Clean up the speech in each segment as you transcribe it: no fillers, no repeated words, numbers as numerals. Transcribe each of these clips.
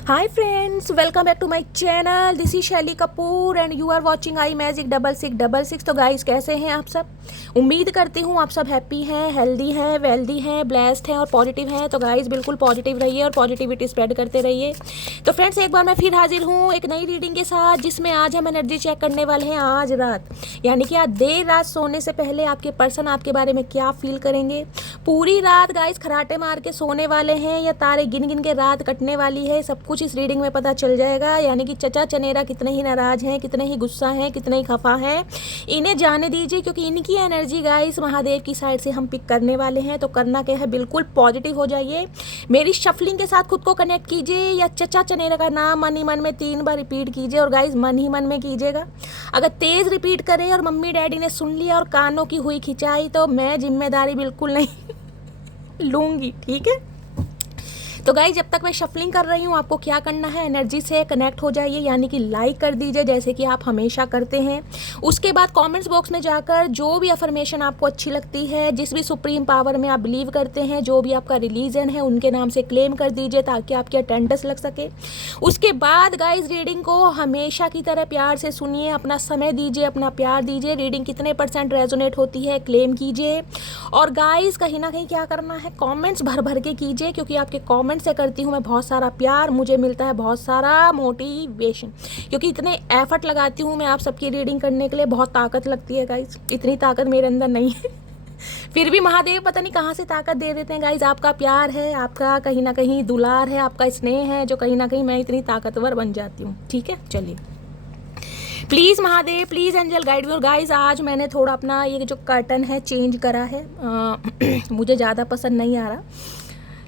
Hi friends, welcome back to my channel. This is शैली Kapoor and you are watching I magic 6666। तो guys कैसे हैं आप सब? उम्मीद करती हूँ आप सब हैप्पी हैं, हेल्दी हैं, वेल्दी हैं, ब्लेस्ड हैं और पॉजिटिव हैं। तो गाइस बिल्कुल पॉजिटिव रहिए और पॉजिटिविटी स्प्रेड करते रहिए। तो फ्रेंड्स एक बार मैं फिर हाजिर हूँ एक नई रीडिंग के साथ, जिसमें आज हम एनर्जी चेक करने वाले हैं आज रात, यानी कि आज देर रात सोने से पहले आपके पर्सन आपके बारे में क्या फील करेंगे। पूरी रात गाइस खराटे मार के सोने वाले हैं या तारे गिन गिन के रात कटने वाली है, सब कुछ इस रीडिंग में पता चल जाएगा। यानी कि चचा चनेरा कितने ही नाराज हैं, कितने ही गुस्सा हैं, कितने ही खफा हैं, इन्हें जाने दीजिए, क्योंकि इनकी एनर्जी गाइस महादेव की साइड से हम पिक करने वाले हैं। तो करना क्या है, बिल्कुल पॉजिटिव हो जाइए, मेरी शफलिंग के साथ खुद को कनेक्ट कीजिए या चचा चनेरा का नाम मन ही मन में 3 बार रिपीट कीजिए। और गाइस मन ही मन में कीजिएगा, अगर तेज रिपीट करें और मम्मी डैडी ने सुन लिया और कानों की हुई खिंचाई तो मैं जिम्मेदारी बिल्कुल नहीं लूंगी, ठीक है। तो गाइस जब तक मैं शफलिंग कर रही हूँ, आपको क्या करना है, एनर्जी से कनेक्ट हो जाइए, यानी कि लाइक कर दीजिए जैसे कि आप हमेशा करते हैं। उसके बाद कमेंट्स बॉक्स में जाकर जो भी अफर्मेशन आपको अच्छी लगती है, जिस भी सुप्रीम पावर में आप बिलीव करते हैं, जो भी आपका रिलीजन है, उनके नाम से क्लेम कर दीजिए ताकि आपकी अटेंडेंस लग सके। उसके बाद गाइस रीडिंग को हमेशा की तरह प्यार से सुनिए, अपना समय दीजिए, अपना प्यार दीजिए। रीडिंग कितने % रेजोनेट होती है क्लेम कीजिए। और गाइस कहीं ना कहीं क्या करना है, कमेंट्स भर भर के कीजिए, क्योंकि आपके कमेंट से करती हूँ मैं बहुत सारा प्यार, मुझे मिलता है बहुत सारा मोटिवेशन, क्योंकि इतने एफर्ट लगाती हूँ मैं आप सबकी रीडिंग करने के लिए, बहुत ताकत लगती है गाइस। इतनी ताकत मेरे अंदर नहीं है फिर भी महादेव पता नहीं कहाँ से ताकत दे देते हैं गाइस। आपका प्यार है, आपका कहीं ना कहीं दुलार है, आपका स्नेह है, जो कहीं ना कहीं मैं इतनी ताकतवर बन जाती हूँ, ठीक है। चलिए please Mahadev, please angel guide me. और गाइस आज मैंने थोड़ा अपना ये जो कर्टन है चेंज करा है, मुझे ज़्यादा पसंद नहीं आ रहा,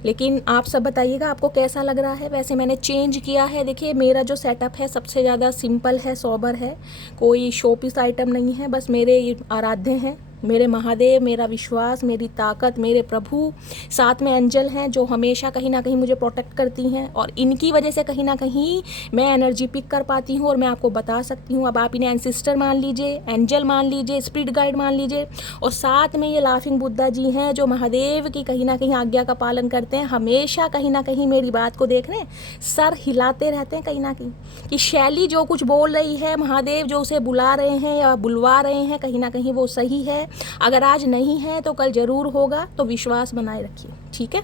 लेकिन आप सब बताइएगा आपको कैसा लग रहा है। वैसे मैंने चेंज किया है। देखिए मेरा जो सेटअप है सबसे ज़्यादा सिंपल है, सोबर है, कोई शोपीस आइटम नहीं है, बस मेरे आराध्य हैं, मेरे महादेव, मेरा विश्वास, मेरी ताकत, मेरे प्रभु, साथ में एंजल हैं जो हमेशा कहीं ना कहीं मुझे प्रोटेक्ट करती हैं, और इनकी वजह से कहीं ना कहीं मैं एनर्जी पिक कर पाती हूँ और मैं आपको बता सकती हूँ। अब आप इन्हें एंसिस्टर मान लीजिए, एंजल मान लीजिए, स्पिरिट गाइड मान लीजिए, और साथ में ये लाफिंग बुद्धा जी हैं जो महादेव की कहीं ना कहीं आज्ञा का पालन करते हैं, हमेशा कहीं ना कहीं मेरी बात को देख रहे हैं, सर हिलाते रहते हैं कहीं ना कहीं, कि शैली जो कुछ बोल रही है, महादेव जो उसे बुला रहे हैं या बुलवा रहे हैं, कहीं ना कहीं वो सही है। अगर आज नहीं है तो कल ज़रूर होगा, तो विश्वास बनाए रखिए, ठीक है।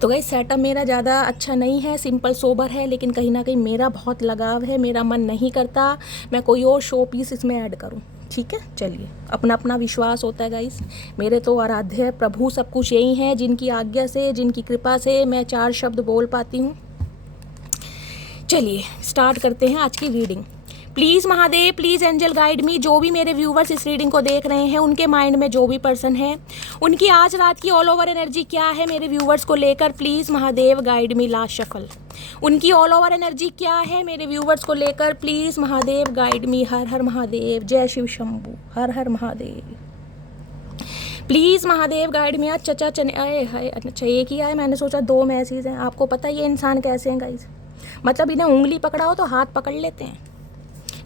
तो गाइस सेटअप मेरा ज़्यादा अच्छा नहीं है, सिंपल सोबर है, लेकिन कहीं ना कहीं मेरा बहुत लगाव है, मेरा मन नहीं करता मैं कोई और शो पीस इसमें ऐड करूं, ठीक है। चलिए अपना अपना विश्वास होता है गाइस, मेरे तो आराध्य प्रभु सब कुछ यही है, जिनकी आज्ञा से, जिनकी कृपा से मैं 4 शब्द बोल पाती हूँ। चलिए स्टार्ट करते हैं आज की reading. Please Mahadev, please angel guide me. जो भी मेरे व्यूवर्स इस रीडिंग को देख रहे हैं, उनके माइंड में जो भी पर्सन है, उनकी आज रात की ऑल ओवर एनर्जी क्या है मेरे व्यूवर्स को लेकर, please Mahadev guide me. Last shuffle, उनकी ऑल ओवर एनर्जी क्या है मेरे व्यूवर्स को लेकर, प्लीज़ महादेव गाइड मी। हर हर महादेव, जय शिव शंभू, हर हर Mahadev. Please Mahadev guide me. आज चचा चने आए हाय, अच्छा एक ही आए, मैंने सोचा 2 मैसेज हैं। आपको पता है ये इंसान कैसे हैं गाइस, मतलब इन्हें उंगली पकड़ाओ तो हाथ पकड़ लेते हैं,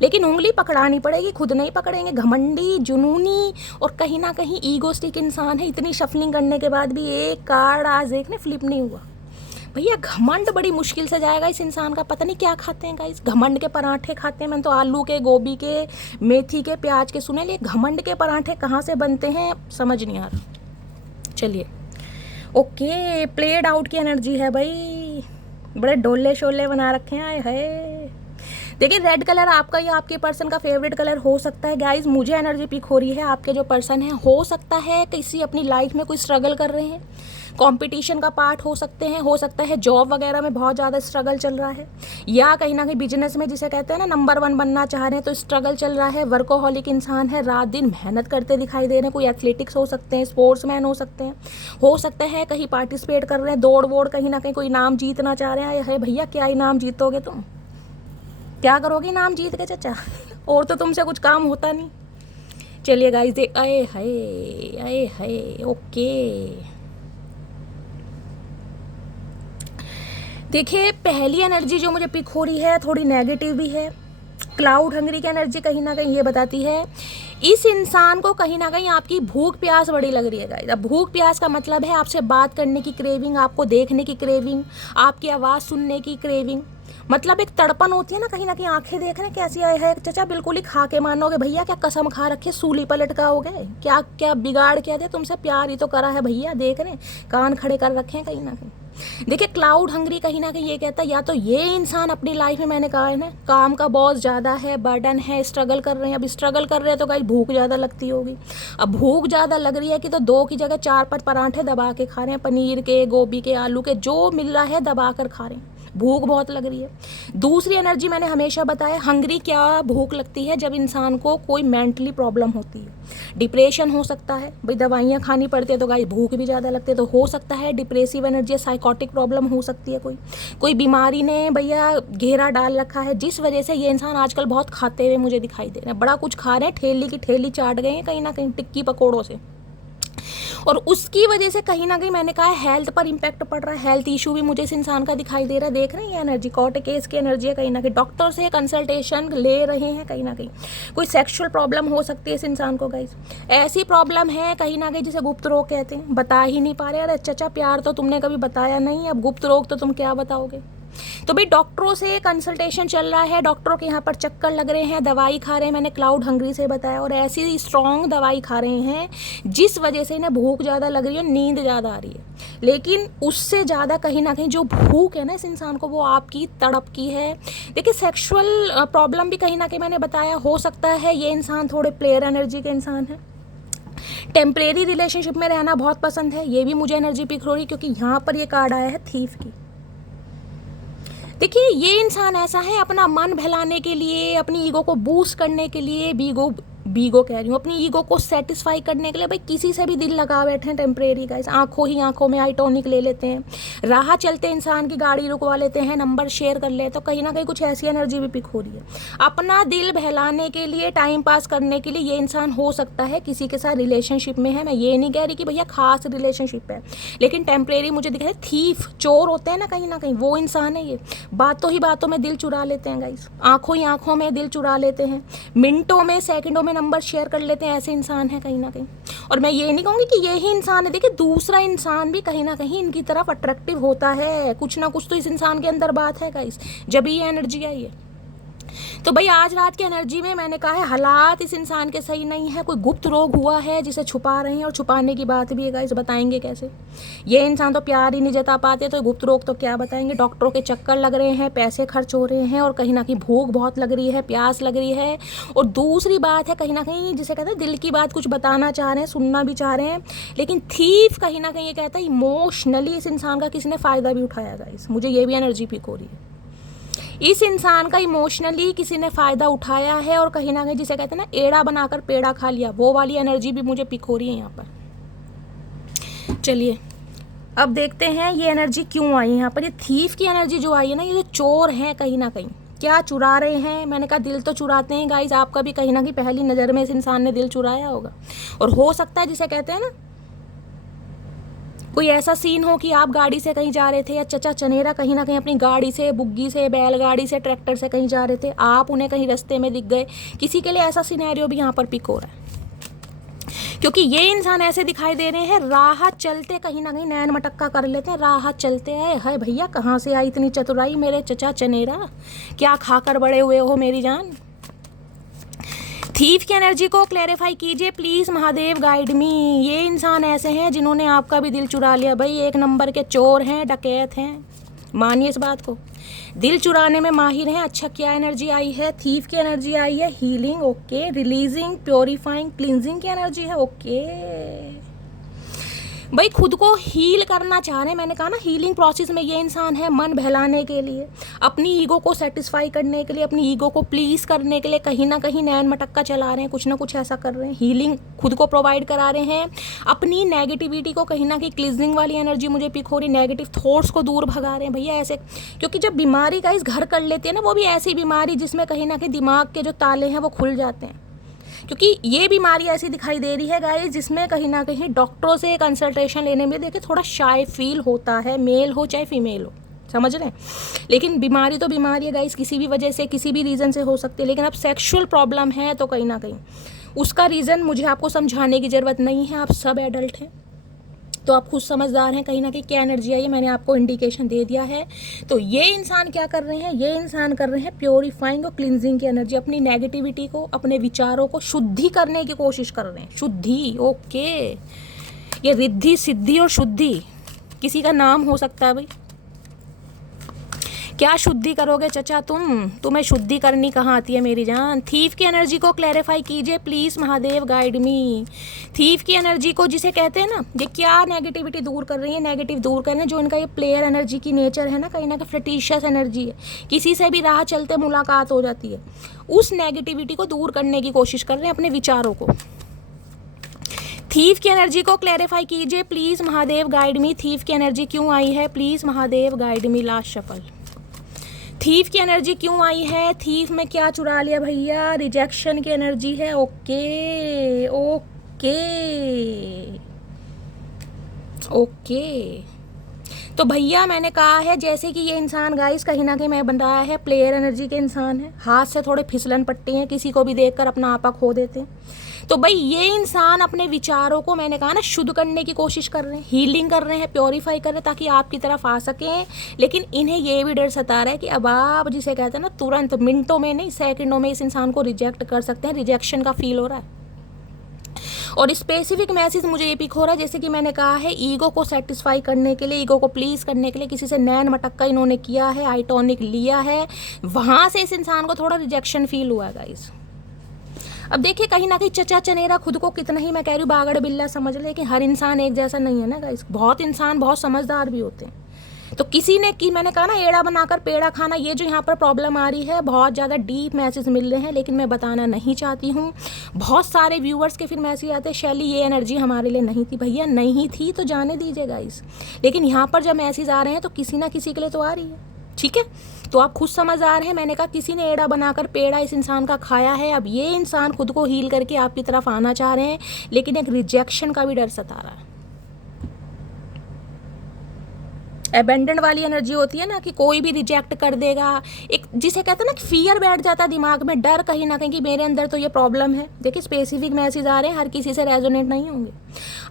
लेकिन उंगली पकड़ानी पड़ेगी, खुद नहीं पकड़ेंगे। घमंडी, जुनूनी और कहीं ना कहीं ईगोस्टिक इंसान है। इतनी शफलिंग करने के बाद भी एक कार्ड आज देखने फ्लिप नहीं हुआ। भैया घमंड बड़ी मुश्किल से जाएगा इस इंसान का, पता नहीं क्या खाते हैं गाइस। घमंड के पराठे खाते हैं, मैंने तो आलू के, गोभी के, मेथी के, प्याज के सुने, लिए घमंड के पराठे कहाँ से बनते हैं समझ नहीं आ रहा। चलिए ओके, प्लेड आउट की एनर्जी है भाई, बड़े डोले शोले बना रखे हैं। है देखिए रेड कलर आपका या आपके पर्सन का फेवरेट कलर हो सकता है गाइज। मुझे एनर्जी पिक हो रही है, आपके जो पर्सन है हो सकता है किसी अपनी लाइफ में कोई स्ट्रगल कर रहे हैं, कंपटीशन का पार्ट हो सकते हैं, हो सकता है जॉब वगैरह में बहुत ज़्यादा स्ट्रगल चल रहा है, या कहीं ना कहीं बिजनेस में जिसे कहते हैं ना नंबर 1 बनना चाह रहे हैं तो स्ट्रगल चल रहा है। वर्कोहॉलिक इंसान है, रात दिन मेहनत करते दिखाई दे रहे हैं। कोई एथलेटिक्स हो सकते हैं, स्पोर्ट्समैन हो सकते हैं, हो सकता है कहीं पार्टिसिपेट कर रहे हैं, दौड़ वोड़, कहीं ना कहीं कोई इनाम जीतना चाह रहे हैं। है भैया क्या इनाम जीतोगे तुम, क्या करोगे नाम जीत के चचा और तो तुमसे कुछ काम होता नहीं। चलिए गाइस देख, आए हाय, आए हाय, ओके। देखिए पहली एनर्जी जो मुझे पिक हो रही है थोड़ी नेगेटिव भी है, क्लाउड हंगरी की एनर्जी कहीं ना कहीं ये बताती है इस इंसान को कहीं ना कहीं आपकी भूख प्यास बड़ी लग रही है गाइस। अब भूख प्यास का मतलब है आपसे बात करने की क्रेविंग, आपको देखने की क्रेविंग, आपकी आवाज़ सुनने की क्रेविंग। मतलब एक तड़पन होती है ना कहीं आंखें देख रहे कैसी आए है चाचा, बिल्कुल ही खा के मानोगे भैया, क्या कसम खा रखे सूली पलट का हो गए, क्या क्या बिगाड़ क्या दे तुमसे, प्यार ही तो करा है भैया, देख रहे कान खड़े कर रखे हैं कहीं ना कहीं। देखिए क्लाउड हंग्री कहीं ना कहीं ये कहता है या तो ये इंसान अपनी लाइफ में, मैंने कहा है ना, काम का बहुत ज़्यादा है, बर्डन है, स्ट्रगल कर रहे हैं। अब स्ट्रगल कर रहे हैं तो गाइस भूख ज़्यादा लगती होगी। अब भूख ज़्यादा लग रही है कि तो 2 की जगह 4-5 पराठे दबा के खा रहे हैं, पनीर के, गोभी के, आलू के, जो मिल रहा है दबा कर खा रहे हैं, भूख बहुत लग रही है। दूसरी एनर्जी मैंने हमेशा बताया, हंग्री क्या भूख लगती है जब इंसान को कोई मेंटली प्रॉब्लम होती है, डिप्रेशन हो सकता है भाई, दवाइयाँ खानी पड़ती है तो गाइस भूख भी ज़्यादा लगती है, तो हो सकता है डिप्रेसिव एनर्जी, साइकोटिक प्रॉब्लम हो सकती है, कोई बीमारी ने भैया घेरा डाल रखा है, जिस वजह से ये इंसान आजकल बहुत खाते हुए मुझे दिखाई दे रहे हैं, बड़ा कुछ खा रहे हैं, ठेली की ठेली चाट गए हैं कहीं ना कहीं टिक्की पकौड़ों से, और उसकी वजह से कहीं ना कहीं मैंने कहा हेल्थ पर इम्पैक्ट पड़ रहा है, हेल्थ इशू भी मुझे इस इंसान का दिखाई दे रहा है। देख रहे हैं ये एनर्जी, कॉर्ट केस की एनर्जी है कहीं ना कहीं, डॉक्टर से कंसल्टेशन ले रहे हैं कहीं ना कहीं, कोई सेक्सुअल प्रॉब्लम हो सकती है इस इंसान को गाइस, ऐसी प्रॉब्लम है कहीं ना कहीं जिसे गुप्त रोग कहते हैं, बता ही नहीं पा रहे। अरे चाचा प्यार तो तुमने कभी बताया नहीं, अब गुप्त रोग तो तुम क्या बताओगे। तो भाई डॉक्टरों से कंसल्टेशन चल रहा है, डॉक्टरों के यहाँ पर चक्कर लग रहे हैं, दवाई खा रहे हैं, मैंने क्लाउड हंग्री से बताया, और ऐसी स्ट्रॉन्ग दवाई खा रहे हैं जिस वजह से इन्हें भूख ज़्यादा लग रही है, नींद ज़्यादा आ रही है, लेकिन उससे ज़्यादा कहीं ना कहीं जो भूख है ना इस इंसान को, वो आपकी तड़प की है। देखिए सेक्सुअल प्रॉब्लम भी कहीं ना कहीं मैंने बताया हो सकता है, ये इंसान थोड़े प्लेयर एनर्जी के इंसान है, टेम्परेरी रिलेशनशिप में रहना बहुत पसंद है, ये भी मुझे एनर्जी पिक हो रही, क्योंकि यहाँ पर ये कार्ड आया है थीफ की। देखिए ये इंसान ऐसा है, अपना मन बहलाने के लिए, अपनी ईगो को बूस्ट करने के लिए, बीगो कह रही हूँ, अपनी ईगो को सेटिस्फाई करने के लिए भाई किसी से भी दिल लगा बैठे हैं टेम्परेरी गाइस, आंखों में आई टॉनिक ले लेते हैं, राह चलते इंसान की गाड़ी रुकवा लेते हैं, नंबर शेयर कर ले, तो कहीं ना कहीं कुछ ऐसी एनर्जी भी पिक हो रही है। अपना दिल बहलाने के लिए, टाइम पास करने के लिए ये इंसान हो सकता है किसी के साथ रिलेशनशिप में है, मैं ये नहीं कह रही कि भैया खास रिलेशनशिप है, लेकिन टेम्परेरी मुझे दिखा है, थीफ चोर होते हैं ना कहीं वो इंसान है ये, बातों ही बातों में दिल चुरा लेते हैं गाइस, आंखों में दिल चुरा लेते हैं, मिनटों में सेकंडों में नंबर शेयर कर लेते हैं, ऐसे इंसान है कहीं ना कहीं। और मैं ये नहीं कहूँगी कि यही इंसान है, देखिए दूसरा इंसान भी कहीं ना कहीं इनकी तरफ अट्रैक्टिव होता है, कुछ ना कुछ तो इस इंसान के अंदर बात है गाइस, जब ये एनर्जी आई है। तो भाई आज रात की एनर्जी में मैंने कहा है हालात इस इंसान के सही नहीं है, कोई गुप्त रोग हुआ है जिसे छुपा रहे हैं, और छुपाने की बात भी है गाइस, बताएंगे कैसे। ये इंसान तो प्यार ही नहीं जता पाते, तो गुप्त रोग तो क्या बताएंगे, डॉक्टरों के चक्कर लग रहे हैं, पैसे खर्च हो रहे हैं, और कहीं ना कहीं भूख बहुत लग रही है, प्यास लग रही है, और दूसरी बात है कहीं ना कहीं जिसे कहते हैं दिल की बात कुछ बताना चाह रहे हैं, सुनना भी चाह रहे हैं, लेकिन थीफ कहीं ना कहीं ये कहता है इमोशनली इस इंसान का किसी ने फ़ायदा भी उठाया गाइस, मुझे ये भी एनर्जी पिक हो रही है, इस इंसान का इमोशनली किसी ने फ़ायदा उठाया है, और कहीं ना कहीं जिसे कहते हैं ना एड़ा बनाकर पेड़ा खा लिया, वो वाली एनर्जी भी मुझे पिक हो रही है यहाँ पर। चलिए अब देखते हैं ये एनर्जी क्यों आई है यहाँ पर, ये थीफ की एनर्जी जो आई है ना, ये जो चोर हैं कहीं ना कहीं क्या चुरा रहे हैं, मैंने कहा दिल तो चुराते हैं गाइज, आपका भी कहीं ना कहीं पहली नज़र में इस इंसान ने दिल चुराया होगा, और हो सकता है जिसे कहते हैं ना कोई ऐसा सीन हो कि आप गाड़ी से कहीं जा रहे थे, या चचा चनेरा कहीं ना कहीं अपनी गाड़ी से, बुग्गी से, बैलगाड़ी से, ट्रैक्टर से कहीं जा रहे थे, आप उन्हें कहीं रास्ते में दिख गए, किसी के लिए ऐसा सिनेरियो भी यहाँ पर पिक हो रहा है, क्योंकि ये इंसान ऐसे दिखाई दे रहे हैं राह चलते कहीं ना कहीं नैन मटक्का कर लेते हैं, राह चलते आए है भैया कहाँ से आई इतनी चतुराई मेरे चचा चनेरा, क्या खाकर बड़े हुए हो मेरी जान। थीफ की एनर्जी को क्लैरिफाई कीजिए प्लीज़, महादेव गाइड मी। ये इंसान ऐसे हैं जिन्होंने आपका भी दिल चुरा लिया भाई, 1 नंबर के चोर हैं, डकैत हैं, मानिए इस बात को, दिल चुराने में माहिर हैं। अच्छा क्या एनर्जी आई है, थीफ की एनर्जी आई है, healing, okay, releasing, purifying, cleansing की एनर्जी है, ओके भाई खुद को हील करना चाह रहे हैं, मैंने कहा ना हीलिंग प्रोसेस में ये इंसान है, मन बहलाने के लिए, अपनी ईगो को सेटिस्फाई करने के लिए, अपनी ईगो को प्लीज़ करने के लिए कहीं ना कहीं नैन मटक्का चला रहे हैं, कुछ ना कुछ ऐसा कर रहे हैं, हीलिंग खुद को प्रोवाइड करा रहे हैं, अपनी नेगेटिविटी को कहीं ना कहीं क्लींजिंग वाली एनर्जी मुझे पिक हो रही, नेगेटिव थॉट्स को दूर भगा रहे हैं भैया ऐसे, क्योंकि जब बीमारी का इस घर कर लेते हैं ना, वो भी ऐसी बीमारी जिसमें कहीं ना कहीं दिमाग के जो ताले हैं वो खुल जाते हैं, क्योंकि ये बीमारी ऐसी दिखाई दे रही है गाइस जिसमें कहीं ना कहीं डॉक्टरों से कंसल्टेशन लेने में देखिए थोड़ा शाय फील होता है, मेल हो चाहे फीमेल हो, समझ रहे हैं, लेकिन बीमारी तो बीमारी है गाइस, किसी भी वजह से किसी भी रीज़न से हो सकती है, लेकिन अब सेक्सुअल प्रॉब्लम है तो कहीं ना कहीं उसका रीज़न मुझे आपको समझाने की ज़रूरत नहीं है, आप सब एडल्ट हैं तो आप खुद समझदार हैं कहीं ना कहीं क्या एनर्जी आई है, मैंने आपको इंडिकेशन दे दिया है। तो ये इंसान क्या कर रहे हैं, ये इंसान कर रहे हैं प्योरीफाइंग और क्लिनजिंग की एनर्जी, अपनी नेगेटिविटी को, अपने विचारों को शुद्धि करने की कोशिश कर रहे हैं। शुद्धि, ओके, ये रिद्धि सिद्धि और शुद्धि किसी का नाम हो सकता है भाई। क्या शुद्धि करोगे चचा तुम्हें शुद्धि करनी कहाँ आती है मेरी जान। थीफ की एनर्जी को क्लैरिफाई कीजिए please, Mahadev guide me. Thief की एनर्जी को जिसे कहते हैं ना, ये क्या नेगेटिविटी दूर कर रही है, नेगेटिव दूर कर रहे हैं। जो इनका ये प्लेयर एनर्जी की नेचर है ना, कहीं ना कहीं फ्लर्टिशियस एनर्जी है, किसी से भी राह चलते मुलाकात हो जाती है, उस नेगेटिविटी को दूर करने की कोशिश कर रहे हैं अपने विचारों को। थीफ की एनर्जी को क्लैरिफाई कीजिए please, Mahadev guide me. Thief की एनर्जी क्यों आई है please, Mahadev guide me. Last shuffle, thief की एनर्जी क्यों आई है, थीफ में क्या चुरा लिया भैया, रिजेक्शन की एनर्जी है। ओके ओके ओके, तो भैया मैंने कहा है जैसे कि ये इंसान गाइस कहीं ना कहीं मैं बन रहा है प्लेयर एनर्जी के इंसान है, हाथ से थोड़े फिसलन पट्टी हैं, किसी को भी देखकर अपना आपा खो देते हैं। तो भाई ये इंसान अपने विचारों को, मैंने कहा ना, शुद्ध करने की कोशिश कर रहे हैं, हीलिंग कर रहे हैं, प्योरीफाई कर रहे हैं ताकि आपकी तरफ आ सकें। लेकिन इन्हें ये भी डर सता रहा है कि अब आप जिसे कहते हैं ना, तुरंत मिनटों में नहीं सेकंडों में इस इंसान को रिजेक्ट कर सकते हैं। रिजेक्शन का फील हो रहा है और स्पेसिफिक मैसेज मुझे ये पिक हो रहा है, जैसे कि मैंने कहा है ईगो को सेटिस्फाई करने के लिए, ईगो को प्लीज़ करने के लिए किसी से नैन मटक्का इन्होंने किया है, आइटॉनिक लिया है, वहाँ से इस इंसान को थोड़ा रिजेक्शन फील हुआ है गाइस। अब देखिए कहीं ना कहीं चचा चनेरा खुद को कितना ही, मैं कह रही हूँ बागड़ बिल्ला समझ ले, लेकिन हर इंसान एक जैसा नहीं है ना गाइस, बहुत इंसान बहुत समझदार भी होते हैं। तो किसी ने की, मैंने कहा ना, एड़ा बनाकर पेड़ा खाना, ये जो यहाँ पर प्रॉब्लम आ रही है, बहुत ज़्यादा डीप मैसेज मिल रहे हैं लेकिन मैं बताना नहीं चाहती हूँ। बहुत सारे व्यूअर्स के फिर मैसेज आते हैं, शैली ये एनर्जी हमारे लिए नहीं थी। भैया नहीं थी तो जाने दीजिए गाइस, लेकिन यहाँ पर जब मैसेज आ रहे हैं तो किसी ना किसी के लिए तो आ रही है, ठीक है। तो आप खुद समझदार हैं, मैंने कहा किसी ने एड़ा बनाकर पेड़ा इस इंसान का खाया है। अब ये इंसान खुद को हील करके आपकी तरफ आना चाह रहे हैं, लेकिन एक रिजेक्शन का भी डर सता रहा है। अबेंडेंट वाली एनर्जी होती है ना कि कोई भी रिजेक्ट कर देगा, एक जिसे कहते हैं ना फियर बैठ जाता है दिमाग में, डर कहीं ना कहीं कि मेरे अंदर तो ये प्रॉब्लम है। देखिए स्पेसिफिक मैसेज आ रहे हैं, हर किसी से रेजोनेट नहीं होंगे।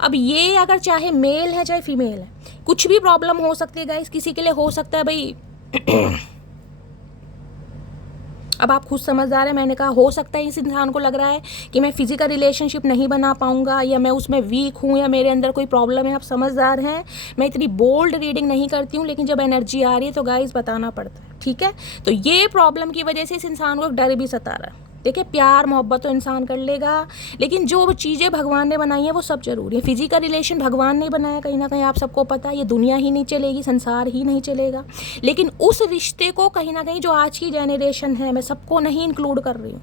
अब ये अगर चाहे मेल है चाहे फीमेल है, कुछ भी प्रॉब्लम हो सकती है गाइस, किसी के लिए हो सकता है भाई अब आप खुद समझदार हैं, मैंने कहा हो सकता है इस इंसान को लग रहा है कि मैं फिजिकल रिलेशनशिप नहीं बना पाऊंगा, या मैं उसमें वीक हूँ, या मेरे अंदर कोई प्रॉब्लम है। आप समझदार हैं, मैं इतनी बोल्ड रीडिंग नहीं करती हूँ, लेकिन जब एनर्जी आ रही है तो गाइस बताना पड़ता है, ठीक है। तो ये प्रॉब्लम की वजह से इस इंसान को एक डर भी सता रहा है। देखिए प्यार मोहब्बत तो इंसान कर लेगा, लेकिन जो चीज़ें भगवान ने बनाई हैं वो सब जरूरी है। फिजिकल रिलेशन भगवान ने बनाया, कहीं ना कहीं आप सबको पता है, ये दुनिया ही नहीं चलेगी, संसार ही नहीं चलेगा, लेकिन उस रिश्ते को कहीं ना कहीं जो आज की जनरेशन है, मैं सबको नहीं इंक्लूड कर रही हूँ,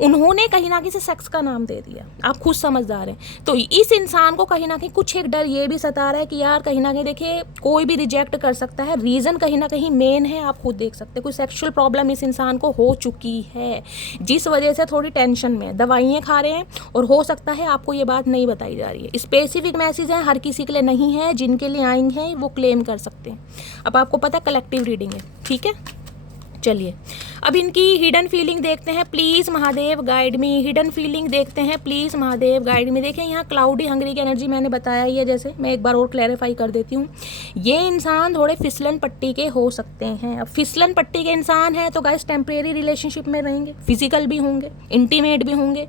उन्होंने कहीं ना कहीं से सेक्स का नाम दे दिया। आप खुद समझदार हैं। तो इस इंसान को कहीं ना कहीं कुछ एक डर ये भी सता रहा है कि यार कहीं ना कहीं देखिए कोई भी रिजेक्ट कर सकता है, रीज़न कहीं ना कहीं मेन है, आप खुद देख सकते हैं कोई सेक्सुअल प्रॉब्लम इस इंसान को हो चुकी है, जिस वजह से थोड़ी टेंशन में, दवाइयाँ खा रहे हैं, और हो सकता है आपको ये बात नहीं बताई जा रही है। स्पेसिफिक मैसेज हैं, हर किसी के लिए नहीं है, जिनके लिए आएंगे हैं वो क्लेम कर सकते हैं। अब आपको पता है कलेक्टिव रीडिंग है, ठीक है। चलिए अब इनकी हिडन फीलिंग देखते हैं please, Mahadev guide me. Hidden feeling देखते हैं प्लीज़, महादेव गाइड मी। देखें यहाँ क्लाउडी हंगरी की एनर्जी मैंने बताया ही है, जैसे मैं एक बार और क्लैरिफाई कर देती हूँ। ये इंसान थोड़े फिसलन पट्टी के हो सकते हैं। अब फिसलन पट्टी के इंसान हैं तो गाइस टेम्परेरी रिलेशनशिप में रहेंगे, फिजिकल भी होंगे, इंटीमेट भी होंगे,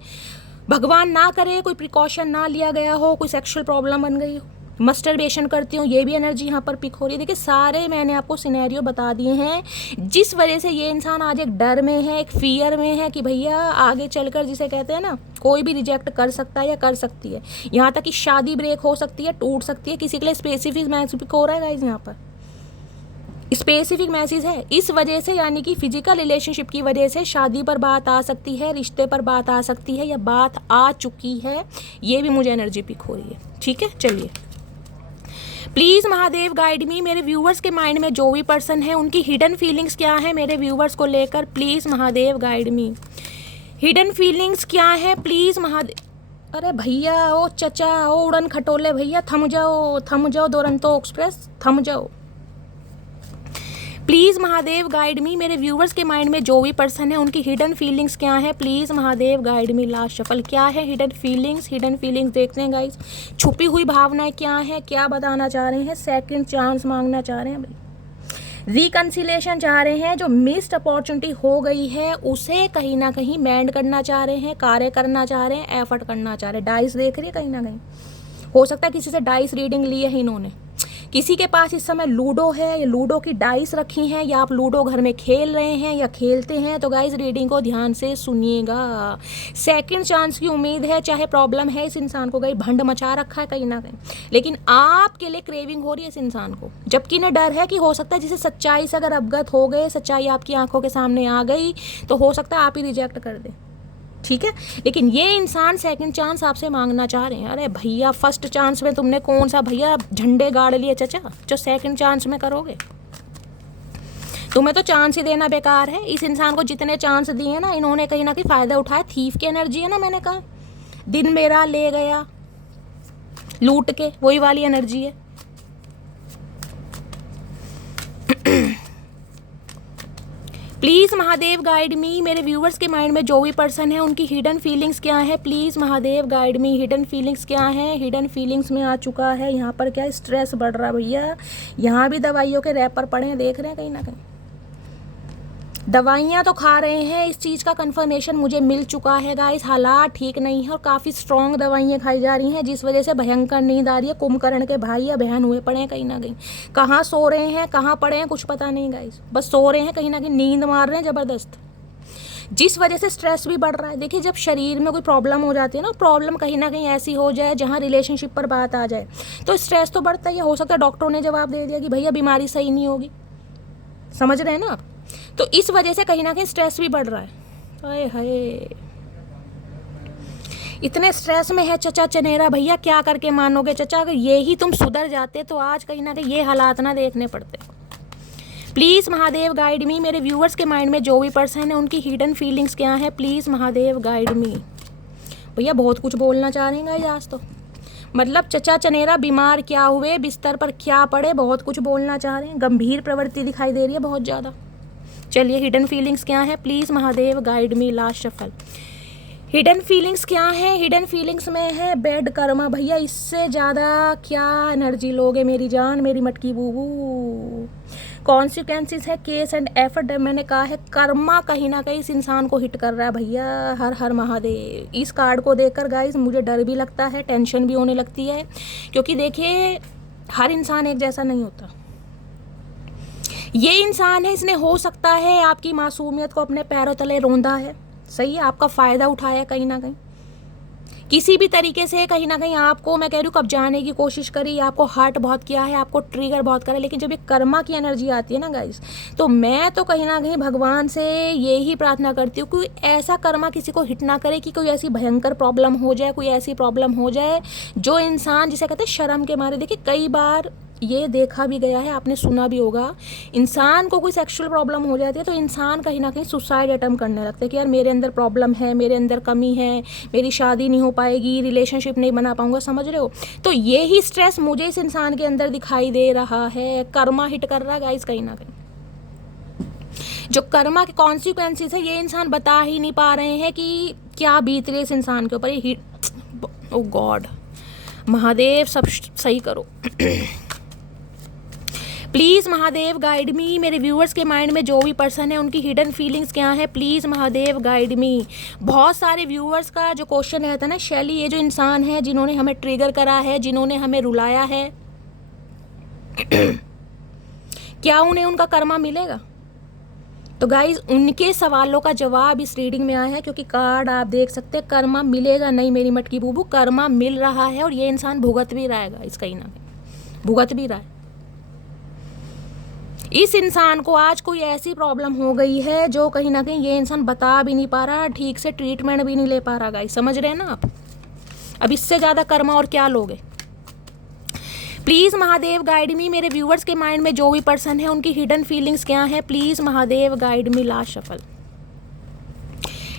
भगवान ना करे कोई प्रिकॉशन ना लिया गया हो, कोई सेक्सुअल प्रॉब्लम बन गई हो, मस्टरबेशन करती हूँ, ये भी एनर्जी यहाँ पर पिक हो रही है। देखिए सारे मैंने आपको सिनेरियो बता दिए हैं जिस वजह से ये इंसान आज एक डर में है, एक फियर में है कि भैया आगे चलकर, जिसे कहते हैं ना, कोई भी रिजेक्ट कर सकता है या कर सकती है, यहाँ तक कि शादी ब्रेक हो सकती है, टूट सकती है। किसी के लिए स्पेसिफिक मैसेज पिक हो रहा है गाइस, यहाँ पर स्पेसिफिक मैसेज है। इस वजह से यानी कि फिजिकल रिलेशनशिप की वजह से शादी पर बात आ सकती है, रिश्ते पर बात आ सकती है, या बात आ चुकी है, ये भी मुझे एनर्जी पिक हो रही है, ठीक है। चलिए प्लीज़ महादेव गाइड मी। मेरे व्यूवर्स के माइंड में जो भी पर्सन है उनकी हिडन फीलिंग्स क्या है मेरे व्यूवर्स को लेकर, please Mahadev guide me. Hidden feelings क्या है प्लीज़ महादेव। अरे भैया, ओ चचा, ओ उड़न खटोले भैया, थम जाओ दुरंतो एक्सप्रेस, थम जाओ प्लीज़ महादेव गाइड मी, मेरे व्यूवर्स के माइंड में जो भी पर्सन है उनकी हिडन फीलिंग्स क्या है, please Mahadev guide me. Last shuffle क्या है हिडन फीलिंग्स, हिडन फीलिंग्स देखते हैं गाइस। छुपी हुई भावनाएं क्या है, क्या बताना चाह रहे हैं, सेकंड चांस मांगना चाह रहे हैं भाई, रिकन्सिलेशन चाह रहे हैं, जो मिस्ड अपॉर्चुनिटी हो गई है उसे कहीं ना कहीं मेंड करना चाह रहे हैं, कार्य करना चाह रहे हैं, एफर्ट करना चाह रहे हैं। डाइस देख रही है कहीं ना कहीं, हो सकता है किसी से डाइस रीडिंग ली है इन्होंने, किसी के पास इस समय लूडो है या लूडो की डाइस रखी हैं, या आप लूडो घर में खेल रहे हैं या खेलते हैं, तो गाइस रीडिंग को ध्यान से सुनिएगा। सेकंड चांस की उम्मीद है, चाहे प्रॉब्लम है इस इंसान को, गाइस भंड मचा रखा है कहीं ना कहीं, लेकिन आपके लिए क्रेविंग हो रही है इस इंसान को, जबकि इन्हें डर है कि हो सकता है जिसे सच्चाई से अगर अवगत हो गए, सच्चाई आपकी आंखों के सामने आ गई तो हो सकता है आप ही रिजेक्ट कर दें, ठीक है। लेकिन ये इंसान सेकंड चांस आपसे मांगना चाह रहे हैं। अरे भैया फर्स्ट चांस में तुमने कौन सा भैया झंडे गाड़ लिए चचा, जो सेकंड चांस में करोगे, तुम्हें तो चांस ही देना बेकार है। इस इंसान को जितने चांस दिए ना इन्होंने कहीं ना कहीं फ़ायदा उठाया। थीफ की एनर्जी है ना, मैंने कहा दिन मेरा ले गया लूट के, वही वाली एनर्जी है। प्लीज़ महादेव गाइड मी, मेरे व्यूवर्स के माइंड में जो भी पर्सन है उनकी हिडन फीलिंग्स क्या है, please Mahadev guide me. Hidden feelings क्या है, हिडन फीलिंग्स में आ चुका है यहाँ पर क्या स्ट्रेस बढ़ रहा है भैया, यहाँ भी दवाइयों के रैपर पड़े हैं, देख रहे हैं कहीं ना कहीं दवाइयाँ तो खा रहे हैं, इस चीज़ का कंफर्मेशन मुझे मिल चुका है गाइस। हालात ठीक नहीं है और काफ़ी स्ट्रॉन्ग दवाइयाँ खाई जा रही हैं, जिस वजह से भयंकर नींद आ रही है। कुंभकर्ण के भाई या बहन हुए पड़े हैं कहीं ना कहीं, कहाँ सो रहे हैं कहाँ पड़े हैं कुछ पता नहीं गाइस, बस सो रहे हैं कहीं ना कहीं, नींद मार रहे हैं ज़बरदस्त, जिस वजह से स्ट्रेस भी बढ़ रहा है। देखिए जब शरीर में कोई प्रॉब्लम हो जाती है ना, प्रॉब्लम कहीं ना कहीं ऐसी हो जाए जहाँ रिलेशनशिप पर बात आ जाए तो स्ट्रेस तो बढ़ता ही है। हो सकता है डॉक्टरों ने जवाब दे दिया कि भैया बीमारी सही नहीं होगी, समझ रहे हैं ना आप, तो इस वजह से कहीं ना कहीं स्ट्रेस भी बढ़ रहा है। हाय हाय इतने स्ट्रेस में है चचा चनेरा भैया, क्या करके मानोगे चचा, अगर ये ही तुम सुधर जाते तो आज कहीं ना कहीं ये हालात ना देखने पड़ते। प्लीज़ महादेव गाइड मी, मेरे व्यूअर्स के माइंड में जो भी पर्सन है उनकी हिडन फीलिंग्स क्या है, प्लीज़ महादेव गाइड मी। भैया बहुत कुछ बोलना चाह रहे हैं आज तो, मतलब चचा चनेरा बीमार क्या हुए, बिस्तर पर क्या पड़े, बहुत कुछ बोलना चाह रहे हैं, गंभीर प्रवृत्ति दिखाई दे रही है बहुत ज़्यादा। चलिए हिडन फीलिंग्स क्या है, please Mahadev guide me. Last shuffle hidden feelings क्या है, हिडन फीलिंग्स में है बैड कर्मा भैया, इससे ज़्यादा क्या एनर्जी लोगे मेरी जान, मेरी मटकी बूबू। कॉन्सिक्वेंसेस है केस एंड एफर्ट, मैंने कहा है कर्मा कहीं ना कहीं इस इंसान को हिट कर रहा है भैया। हर हर महादेव। इस कार्ड को देखकर गाइस मुझे डर भी लगता है, टेंशन भी होने लगती है, क्योंकि देखिए हर इंसान एक जैसा नहीं होता। ये इंसान है, इसने हो सकता है आपकी मासूमियत को अपने पैरों तले रौंदा है, सही है, आपका फ़ायदा उठाया कहीं ना कहीं, किसी भी तरीके से कहीं ना कहीं आपको, मैं कह रही हूँ कब जाने की कोशिश करी, आपको हर्ट बहुत किया है, आपको ट्रिगर बहुत करा। लेकिन जब ये कर्मा की एनर्जी आती है ना गाइस, तो मैं तो कहीं ना कहीं भगवान से यही प्रार्थना करती हूँ कि ऐसा कर्मा किसी को हिट ना करे कि कोई ऐसी भयंकर प्रॉब्लम हो जाए, कोई ऐसी प्रॉब्लम हो जाए जो इंसान, जिसे कहते हैं शर्म के मारे। देखिए कई बार ये देखा भी गया है, आपने सुना भी होगा, इंसान को कोई सेक्सुअल प्रॉब्लम हो जाती है तो इंसान कहीं ना कहीं सुसाइड अटेम्प्ट करने लगता है कि यार मेरे अंदर प्रॉब्लम है, मेरे अंदर कमी है, मेरी शादी नहीं हो पाएगी, रिलेशनशिप नहीं बना पाऊंगा, समझ रहे हो। तो ये ही स्ट्रेस मुझे इस इंसान के अंदर दिखाई दे रहा है, कर्मा हिट कर रहा है गाइस कहीं ना कहीं। जो कर्मा के कॉन्सिक्वेंसेस है ये इंसान बता ही नहीं पा रहे हैं कि क्या बीत रही है इस इंसान के ऊपर। ये ओ गॉड महादेव सब सही करो। प्लीज़ महादेव गाइड मी, मेरे व्यूअर्स के माइंड में जो भी पर्सन है उनकी हिडन फीलिंग्स क्या है, प्लीज़ महादेव गाइड मी। बहुत सारे व्यूअर्स का जो क्वेश्चन रहता है ना, शैली ये जो इंसान है जिन्होंने हमें ट्रिगर करा है, जिन्होंने हमें रुलाया है क्या उन्हें उनका कर्मा मिलेगा? तो गाइज उनके सवालों का जवाब इस रीडिंग में आया है, क्योंकि कार्ड आप देख सकते हैं, कर्मा मिलेगा नहीं मेरी मटकी बूबू, कर्मा मिल रहा है और ये इंसान भुगत भी रहेगा, इस कहीं ना कहीं भुगत भी रहा है। इस इंसान को आज कोई ऐसी प्रॉब्लम हो गई है जो कहीं ना कहीं ये इंसान बता भी नहीं पा रहा, ठीक से ट्रीटमेंट भी नहीं ले पा रहा गाइस, समझ रहे हैं ना आप। अब इससे ज़्यादा कर्मा और क्या लोगे। प्लीज़ महादेव गाइड मी, मेरे व्यूवर्स के माइंड में जो भी पर्सन है उनकी हिडन फीलिंग्स क्या है, please Mahadev guide me. Last shuffle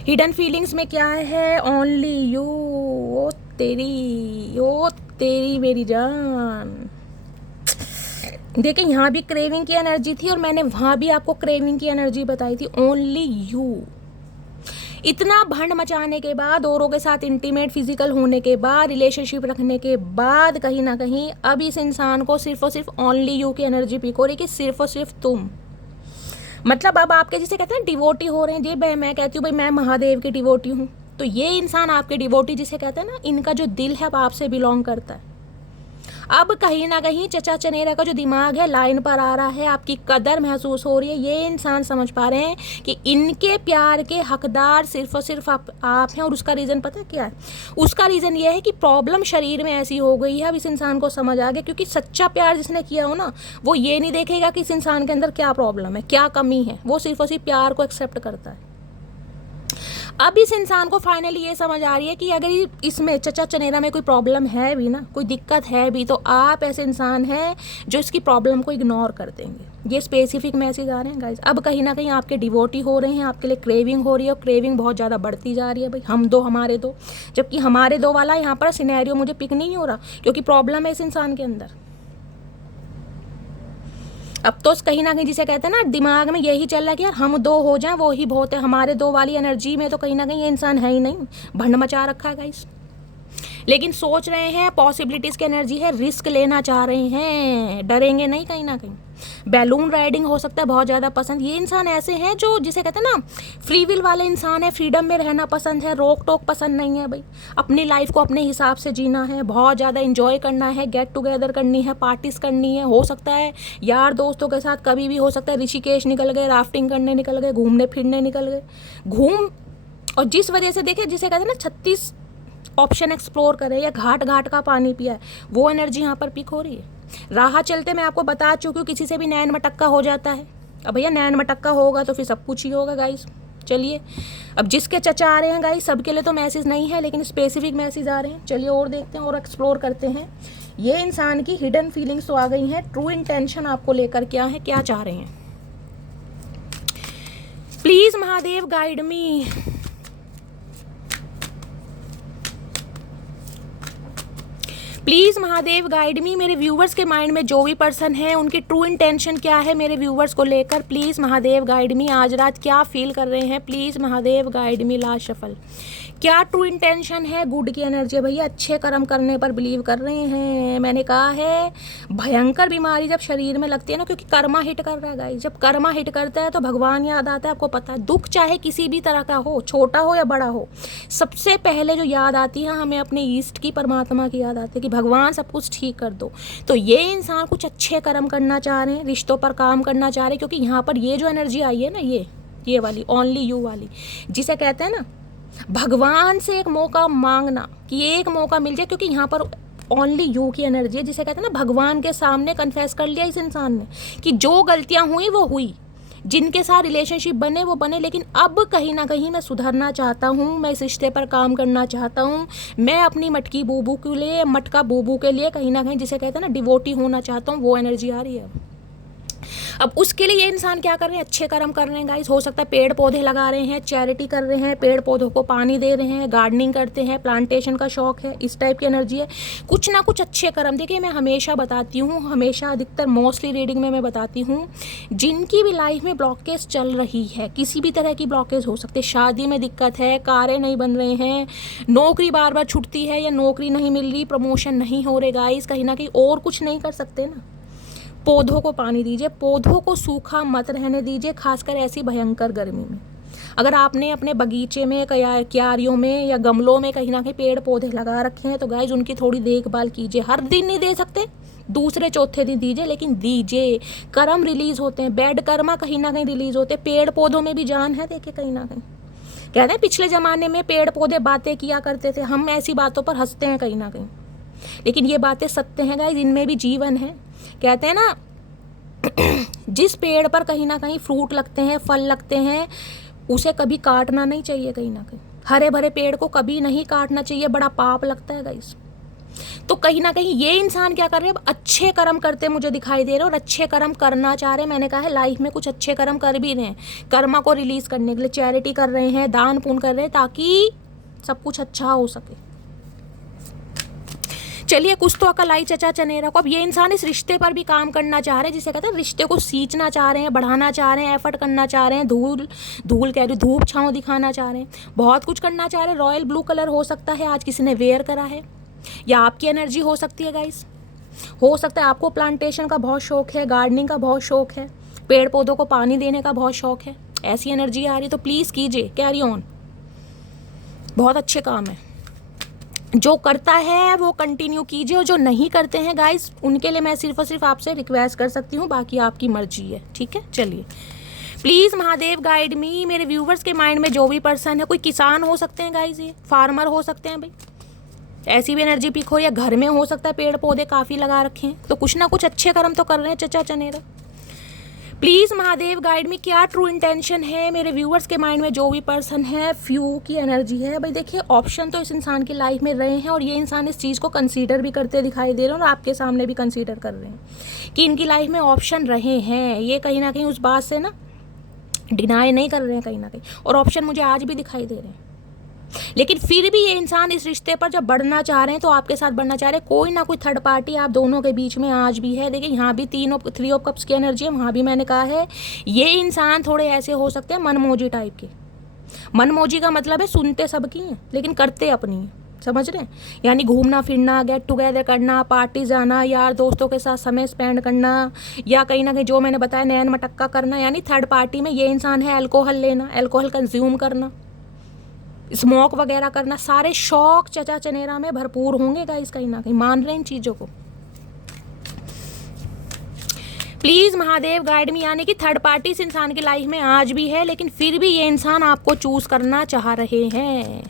hidden feelings में क्या है, ओनली यू, ओ तेरी मेरी जान। देखिए यहाँ भी क्रेविंग की एनर्जी थी और मैंने वहाँ भी आपको क्रेविंग की एनर्जी बताई थी। Only you. इतना भंड मचाने के बाद, औरों के साथ इंटीमेट फिजिकल होने के बाद, रिलेशनशिप रखने के बाद, कहीं ना कहीं अब इस इंसान को सिर्फ और सिर्फ ओनली यू की एनर्जी पिक हो रही कि सिर्फ और सिर्फ तुम। मतलब अब आपके जिसे कहते हैं डिवोटी हो रहे हैं जी। मैं कहती हूँ भाई मैं महादेव की डिवोटी हूँ, तो ये इंसान आपके डिवोटी जिसे कहते हैं ना, इनका जो दिल है अब आपसे बिलोंग करता है। अब कहीं ना कहीं चचा चनेरा का जो दिमाग है लाइन पर आ रहा है, आपकी कदर महसूस हो रही है। ये इंसान समझ पा रहे हैं कि इनके प्यार के हकदार सिर्फ और सिर्फ आप हैं। और उसका रीज़न पता क्या है? उसका रीज़न ये है कि प्रॉब्लम शरीर में ऐसी हो गई है, अब इस इंसान को समझ आ गया। क्योंकि सच्चा प्यार जिसने किया हो ना, वो ये नहीं देखेगा कि इस इंसान के अंदर क्या प्रॉब्लम है, क्या कमी है। वो सिर्फ और सिर्फ प्यार को एक्सेप्ट करता है। अब इस इंसान को फाइनली ये समझ आ रही है कि अगर इसमें चचा चनेरा में कोई प्रॉब्लम है भी ना, कोई दिक्कत है भी, तो आप ऐसे इंसान हैं जो इसकी प्रॉब्लम को इग्नोर कर देंगे। ये स्पेसिफिक मैसेज आ रहे हैं गाइज। अब कहीं ना कहीं आपके डिवोटी हो रहे हैं, आपके लिए क्रेविंग हो रही है और क्रेविंग बहुत ज़्यादा बढ़ती जा रही है। भाई हम दो हमारे दो, जबकि हमारे दो वाला यहाँ पर सिनेरियो मुझे पिक नहीं हो रहा, क्योंकि प्रॉब्लम है इस इंसान के अंदर। अब तो कहीं ना कहीं जिसे कहते हैं ना, दिमाग में यही चल रहा है कि यार हम दो हो जाएं वो ही बहुत है। हमारे दो वाली एनर्जी में तो कहीं ना कहीं ये इंसान है ही नहीं, भंड मचा रखा है गाइस। लेकिन सोच रहे हैं, पॉसिबिलिटीज़ की एनर्जी है, रिस्क लेना चाह रहे हैं, डरेंगे नहीं कहीं ना कहीं। बैलून राइडिंग हो सकता है बहुत ज़्यादा पसंद। ये इंसान ऐसे हैं जो जिसे कहते हैं ना, फ्री विल वाले इंसान है, फ्रीडम में रहना पसंद है, रोक टोक पसंद नहीं है। भाई अपनी लाइफ को अपने हिसाब से जीना है, बहुत ज़्यादा इंजॉय करना है, गेट टुगेदर करनी है, पार्टीज करनी है। हो सकता है यार दोस्तों के साथ, कभी भी हो सकता है ऋषिकेश निकल गए, राफ्टिंग करने निकल गए, घूमने फिरने निकल गए, और जिस वजह से देखिए जिसे कहते हैं ना 36 ऑप्शन एक्सप्लोर करें या घाट घाट का पानी पिया है, वो एनर्जी यहाँ पर पिक हो रही है। राह चलते मैं आपको बता चुकी हूँ, किसी से भी नैन मटक्का हो जाता है। अब भैया नैन मटक्का होगा तो फिर सब कुछ ही होगा गाइस। चलिए अब जिसके चचा आ रहे हैं गाइस, सबके लिए तो मैसेज नहीं है, लेकिन स्पेसिफिक मैसेज आ रहे हैं। चलिए और देखते हैं और एक्सप्लोर करते हैं। ये इंसान की हिडन फीलिंग्स तो आ गई हैं, ट्रू इंटेंशन आपको लेकर क्या है, क्या चाह रहे हैं। Please Mahadev guide me. Please Mahadev guide मी। मेरे व्यूवर्स के माइंड में जो भी पर्सन है, उनकी ट्रू इंटेंशन क्या है मेरे व्यूवर्स को लेकर। Please Mahadev guide me. आज रात क्या फील कर रहे हैं, please Mahadev guide me. Last shuffle. क्या ट्रू इंटेंशन है, गुड की एनर्जी है भैया, अच्छे कर्म करने पर बिलीव कर रहे हैं। मैंने कहा है भयंकर बीमारी जब शरीर में लगती है ना, क्योंकि कर्मा हिट कर रहा है गाइस। जब कर्मा हिट करता है तो भगवान याद आता है। आपको पता है, दुख चाहे किसी भी तरह का हो, छोटा हो या बड़ा हो, सबसे पहले जो याद आती है हमें अपने ईस्ट की, परमात्मा की याद आती है कि भगवान सब कुछ ठीक कर दो। तो ये इंसान कुछ अच्छे कर्म करना चाह रहे हैं, रिश्तों पर काम करना चाह रहे हैं, क्योंकि यहाँ पर ये जो एनर्जी आई है ना, ये वाली ओनली यू वाली, जिसे कहते हैं ना भगवान से एक मौका मांगना कि एक मौका मिल जाए। क्योंकि यहाँ पर ओनली यू की एनर्जी है, जिसे कहते हैं ना भगवान के सामने कन्फेस कर लिया इस इंसान ने कि जो गलतियाँ हुई वो हुई, जिनके साथ रिलेशनशिप बने वो बने, लेकिन अब कहीं ना कहीं मैं सुधरना चाहता हूँ, मैं इस रिश्ते पर काम करना चाहता हूँ, मैं अपनी मटकी बूबू के लिए, मटका बूबू के लिए कहीं ना कहीं जिसे कहते हैं ना डिवोटी होना चाहता हूँ। वो एनर्जी आ रही है। अब उसके लिए ये इंसान क्या कर रहे हैं, अच्छे कर्म कर रहे हैं गाइस। हो सकता है पेड़ पौधे लगा रहे हैं, चैरिटी कर रहे हैं, पेड़ पौधों को पानी दे रहे हैं, गार्डनिंग करते हैं, प्लांटेशन का शौक है, इस टाइप की एनर्जी है। कुछ ना कुछ अच्छे कर्म। देखिए मैं हमेशा बताती हूँ, हमेशा अधिकतर मोस्टली रीडिंग में मैं बताती हूँ, जिनकी भी लाइफ में ब्लॉकेज चल रही है, किसी भी तरह की ब्लॉकेज हो सकती है, शादी में दिक्कत है, कारें नहीं बन रहे हैं, नौकरी बार बार छूटती है या नौकरी नहीं मिल रही, प्रमोशन नहीं हो रहे गाइस, कहीं ना कहीं और कुछ नहीं कर सकते ना, पौधों को पानी दीजिए, पौधों को सूखा मत रहने दीजिए, खासकर ऐसी भयंकर गर्मी में। अगर आपने अपने बगीचे में, क्यारियों में या गमलों में कहीं ना कहीं पेड़ पौधे लगा रखे हैं, तो गाइज उनकी थोड़ी देखभाल कीजिए। हर दिन नहीं दे सकते, दूसरे चौथे दिन दीजिए, लेकिन दीजिए। कर्म रिलीज होते हैं, बैड कर्मा कहीं ना कहीं रिलीज होते हैं। पेड़ पौधों में भी जान है, देखिए कहीं ना कहीं। कहते हैं पिछले ज़माने में पेड़ पौधे बातें किया करते थे, हम ऐसी बातों पर हंसते हैं कहीं ना कहीं, लेकिन ये बातें सत्य हैं गाइज, इनमें भी जीवन है। कहते हैं ना जिस पेड़ पर कहीं ना कहीं फ्रूट लगते हैं, फल लगते हैं, उसे कभी काटना नहीं चाहिए। कहीं ना कहीं हरे भरे पेड़ को कभी नहीं काटना चाहिए, बड़ा पाप लगता है गाइस। तो कहीं ना कहीं ये इंसान क्या कर रहे हैं, अच्छे कर्म करते मुझे दिखाई दे रहे हैं और अच्छे कर्म करना चाह रहे हैं। मैंने कहा है लाइफ में कुछ अच्छे कर्म कर भी रहे हैं, कर्मा को रिलीज करने के लिए चैरिटी कर रहे हैं, दान पुण्य कर रहे हैं, ताकि सब कुछ अच्छा हो सके। चलिए कुछ तो अकल आई चचा चनेरा को। अब ये इंसान इस रिश्ते पर भी काम करना चाह रहे हैं, जिसे कहते हैं रिश्ते को सींचना चाह रहे हैं, बढ़ाना चाह रहे हैं, एफर्ट करना चाह रहे हैं, धूल कह रही धूप छाँव दिखाना चाह रहे हैं, बहुत कुछ करना चाह रहे हैं। रॉयल ब्लू कलर हो सकता है आज किसी ने वेयर करा है, या आपकी एनर्जी हो सकती है गाइस। हो सकता है आपको प्लांटेशन का बहुत शौक है, गार्डनिंग का बहुत शौक है, पेड़ पौधों को पानी देने का बहुत शौक है। ऐसी एनर्जी आ रही है तो प्लीज़ कीजिए, कैरी ऑन, बहुत अच्छे काम है। जो करता है वो कंटिन्यू कीजिए, और जो नहीं करते हैं गाइस उनके लिए मैं सिर्फ और सिर्फ आपसे रिक्वेस्ट कर सकती हूँ, बाकी आपकी मर्जी है, ठीक है। चलिए प्लीज़ महादेव गाइड मी। मेरे व्यूवर्स के माइंड में जो भी पर्सन है, कोई किसान हो सकते हैं गाइस, ये फार्मर हो सकते हैं भाई, ऐसी भी एनर्जी पिक हो, या घर में हो सकता है पेड़ पौधे काफ़ी लगा रखे हैं, तो कुछ ना कुछ अच्छे कर्म तो कर रहे हैं चचा चनेरा। प्लीज़ महादेव गाइड में क्या ट्रू इंटेंशन है मेरे व्यूअर्स के माइंड में, जो भी पर्सन है फ्यू की एनर्जी है भाई। देखिए ऑप्शन तो इस इंसान की लाइफ में रहे हैं, और ये इंसान इस चीज़ को कंसीडर भी करते दिखाई दे रहे हैं, और आपके सामने भी कंसीडर कर रहे हैं कि इनकी लाइफ में ऑप्शन रहे हैं। ये कहीं ना कहीं उस बात से ना डिनाई नहीं कर रहे हैं कहीं ना कहीं, और ऑप्शन मुझे आज भी दिखाई दे रहे हैं। लेकिन फिर भी ये इंसान इस रिश्ते पर जब बढ़ना चाह रहे हैं, तो आपके साथ बढ़ना चाह रहे हैं, कोई ना कोई थर्ड पार्टी आप दोनों के बीच में आज भी है। देखिए यहाँ भी 3 ऑफ कप्स की एनर्जी है, वहाँ भी मैंने कहा है ये इंसान थोड़े ऐसे हो सकते हैं मनमोजी टाइप के। मनमोजी का मतलब है सुनते सबकी हैं लेकिन करते अपनी हैं, समझ रहे हैं। यानी घूमना फिरना, गेट टुगेदर करना, पार्टी जाना, यार दोस्तों के साथ समय स्पेंड करना, या कहीं ना कहीं जो मैंने बताया नैन मटक्का करना, यानी थर्ड पार्टी में ये इंसान है। अल्कोहल लेना, अल्कोहल कंज्यूम करना, स्मोक वगैरह करना, सारे शौक चचा चनेरा में भरपूर होंगे गाइस, कहीं ना कहीं मान रहे हैं इन चीज़ों को। प्लीज़ महादेव गाइड मी, यानी कि थर्ड पार्टी इस इंसान की लाइफ में आज भी है, लेकिन फिर भी ये इंसान आपको चूज़ करना चाह रहे हैं।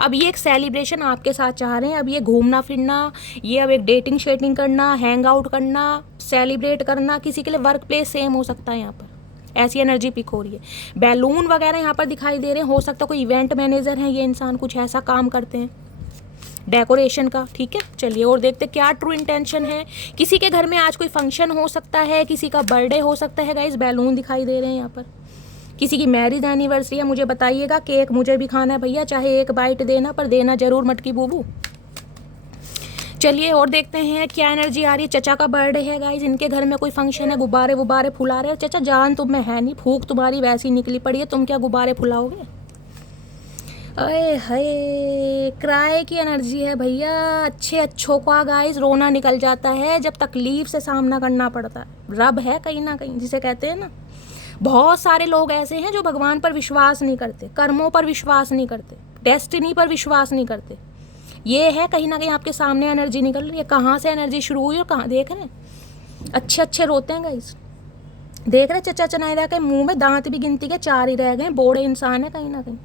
अब ये एक सेलिब्रेशन आपके साथ चाह रहे हैं, अब ये घूमना फिरना, ये अब एक डेटिंग शेटिंग करना, हैंग आउट करना, सेलिब्रेट करना, किसी के लिए वर्क प्लेस सेम हो सकता है यहाँ पर, ऐसी एनर्जी पिक हो रही है। बैलून वगैरह यहाँ पर दिखाई दे रहे हैं, हो सकता है कोई इवेंट मैनेजर हैं ये इंसान, कुछ ऐसा काम करते हैं डेकोरेशन का, ठीक है। चलिए और देखते क्या ट्रू इंटेंशन है। किसी के घर में आज कोई फंक्शन हो सकता है, किसी का बर्थडे हो सकता है गाइस, बैलून दिखाई दे रहे हैं यहाँ पर। किसी की मैरिज एनिवर्सरी है, मुझे बताइएगा, केक मुझे भी खाना है भैया, चाहे एक बाइट देना, पर देना जरूर मटकी बूबू। चलिए और देखते हैं क्या एनर्जी आ रही है। चचा का बर्थडे है गाइस, इनके घर में कोई फंक्शन है, गुब्बारे वुब्बारे फुला रहे हैं। चचा जान तुम में है नहीं, फूक तुम्हारी वैसी निकली पड़ी है, तुम क्या गुब्बारे फुलाओगे। अरे हाय, क्राई की एनर्जी है भैया। अच्छों का गाइस रोना निकल जाता है जब तकलीफ से सामना करना पड़ता है। रब है कहीं ना कहीं, जिसे कहते हैं ना। बहुत सारे लोग ऐसे हैं जो भगवान पर विश्वास नहीं करते, कर्मों पर विश्वास नहीं करते, डेस्टिनी पर विश्वास नहीं करते। ये है कहीं ना कहीं आपके सामने एनर्जी निकल रही है। कहाँ से एनर्जी शुरू हुई और कहाँ देख रहे हैं, अच्छे रोते हैं गाइस, देख रहे चचा चनायरा के मुंह में दांत भी गिनती के 4 ही रह गए, बूढ़े इंसान है कहीं ना कहीं।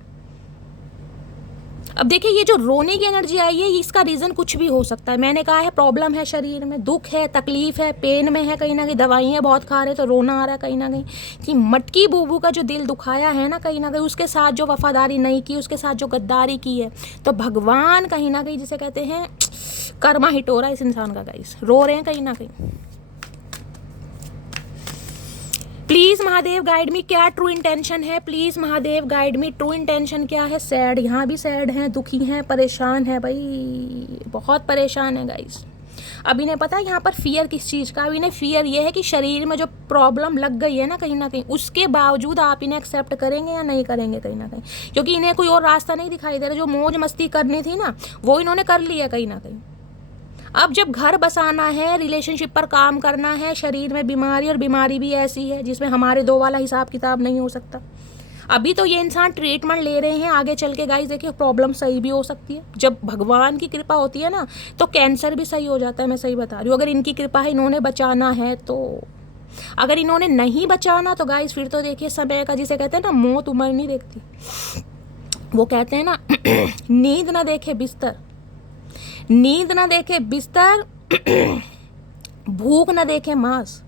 अब देखिए ये जो रोने की एनर्जी आई है, इसका रीज़न कुछ भी हो सकता है। मैंने कहा है प्रॉब्लम है शरीर में, दुख है, तकलीफ है, पेन में है, कहीं ना कहीं दवाइयाँ बहुत खा रहे तो रोना आ रहा है कहीं ना कहीं, कि मटकी बूबू का जो दिल दुखाया है ना कहीं ना कहीं, उसके साथ जो वफादारी नहीं की, उसके साथ जो गद्दारी की है, तो भगवान कहीं ना कहीं जिसे कहते हैं कर्मा हिट हो रहा है इस इंसान का गाइस, रो रहे हैं कहीं ना कहीं। प्लीज़ महादेव गाइड मी, क्या ट्रू इंटेंशन है। Please Mahadev guide me, true intention क्या है। सैड, यहाँ भी सैड हैं, दुखी हैं, परेशान है भाई, बहुत परेशान है गाइस। अब इन्हें पता है यहाँ पर फियर किस चीज़ का। अब इन्हें फियर ये है कि शरीर में जो प्रॉब्लम लग गई है ना कहीं, उसके बावजूद आप इन्हें एक्सेप्ट करेंगे या नहीं करेंगे कहीं ना कहीं, क्योंकि इन्हें कोई और रास्ता नहीं दिखाई दे रहा। जो मौज मस्ती करनी थी ना वो इन्होंने कर ली है कहीं ना कहीं। अब जब घर बसाना है, रिलेशनशिप पर काम करना है, शरीर में बीमारी, और बीमारी भी ऐसी है जिसमें हमारे 2 वाला हिसाब किताब नहीं हो सकता। अभी तो ये इंसान ट्रीटमेंट ले रहे हैं, आगे चल के गाइस देखिए प्रॉब्लम सही भी हो सकती है। जब भगवान की कृपा होती है ना तो कैंसर भी सही हो जाता है, मैं सही बता रही हूँ। अगर इनकी कृपा है, इन्होंने बचाना है तो। अगर इन्होंने नहीं बचाना तो गाइस फिर तो देखिए समय का, जिसे कहते हैं ना मौत उम्र नहीं देखती, वो कहते हैं ना नींद ना देखे बिस्तर, नींद ना देखे बिस्तर, भूख ना देखे मांस,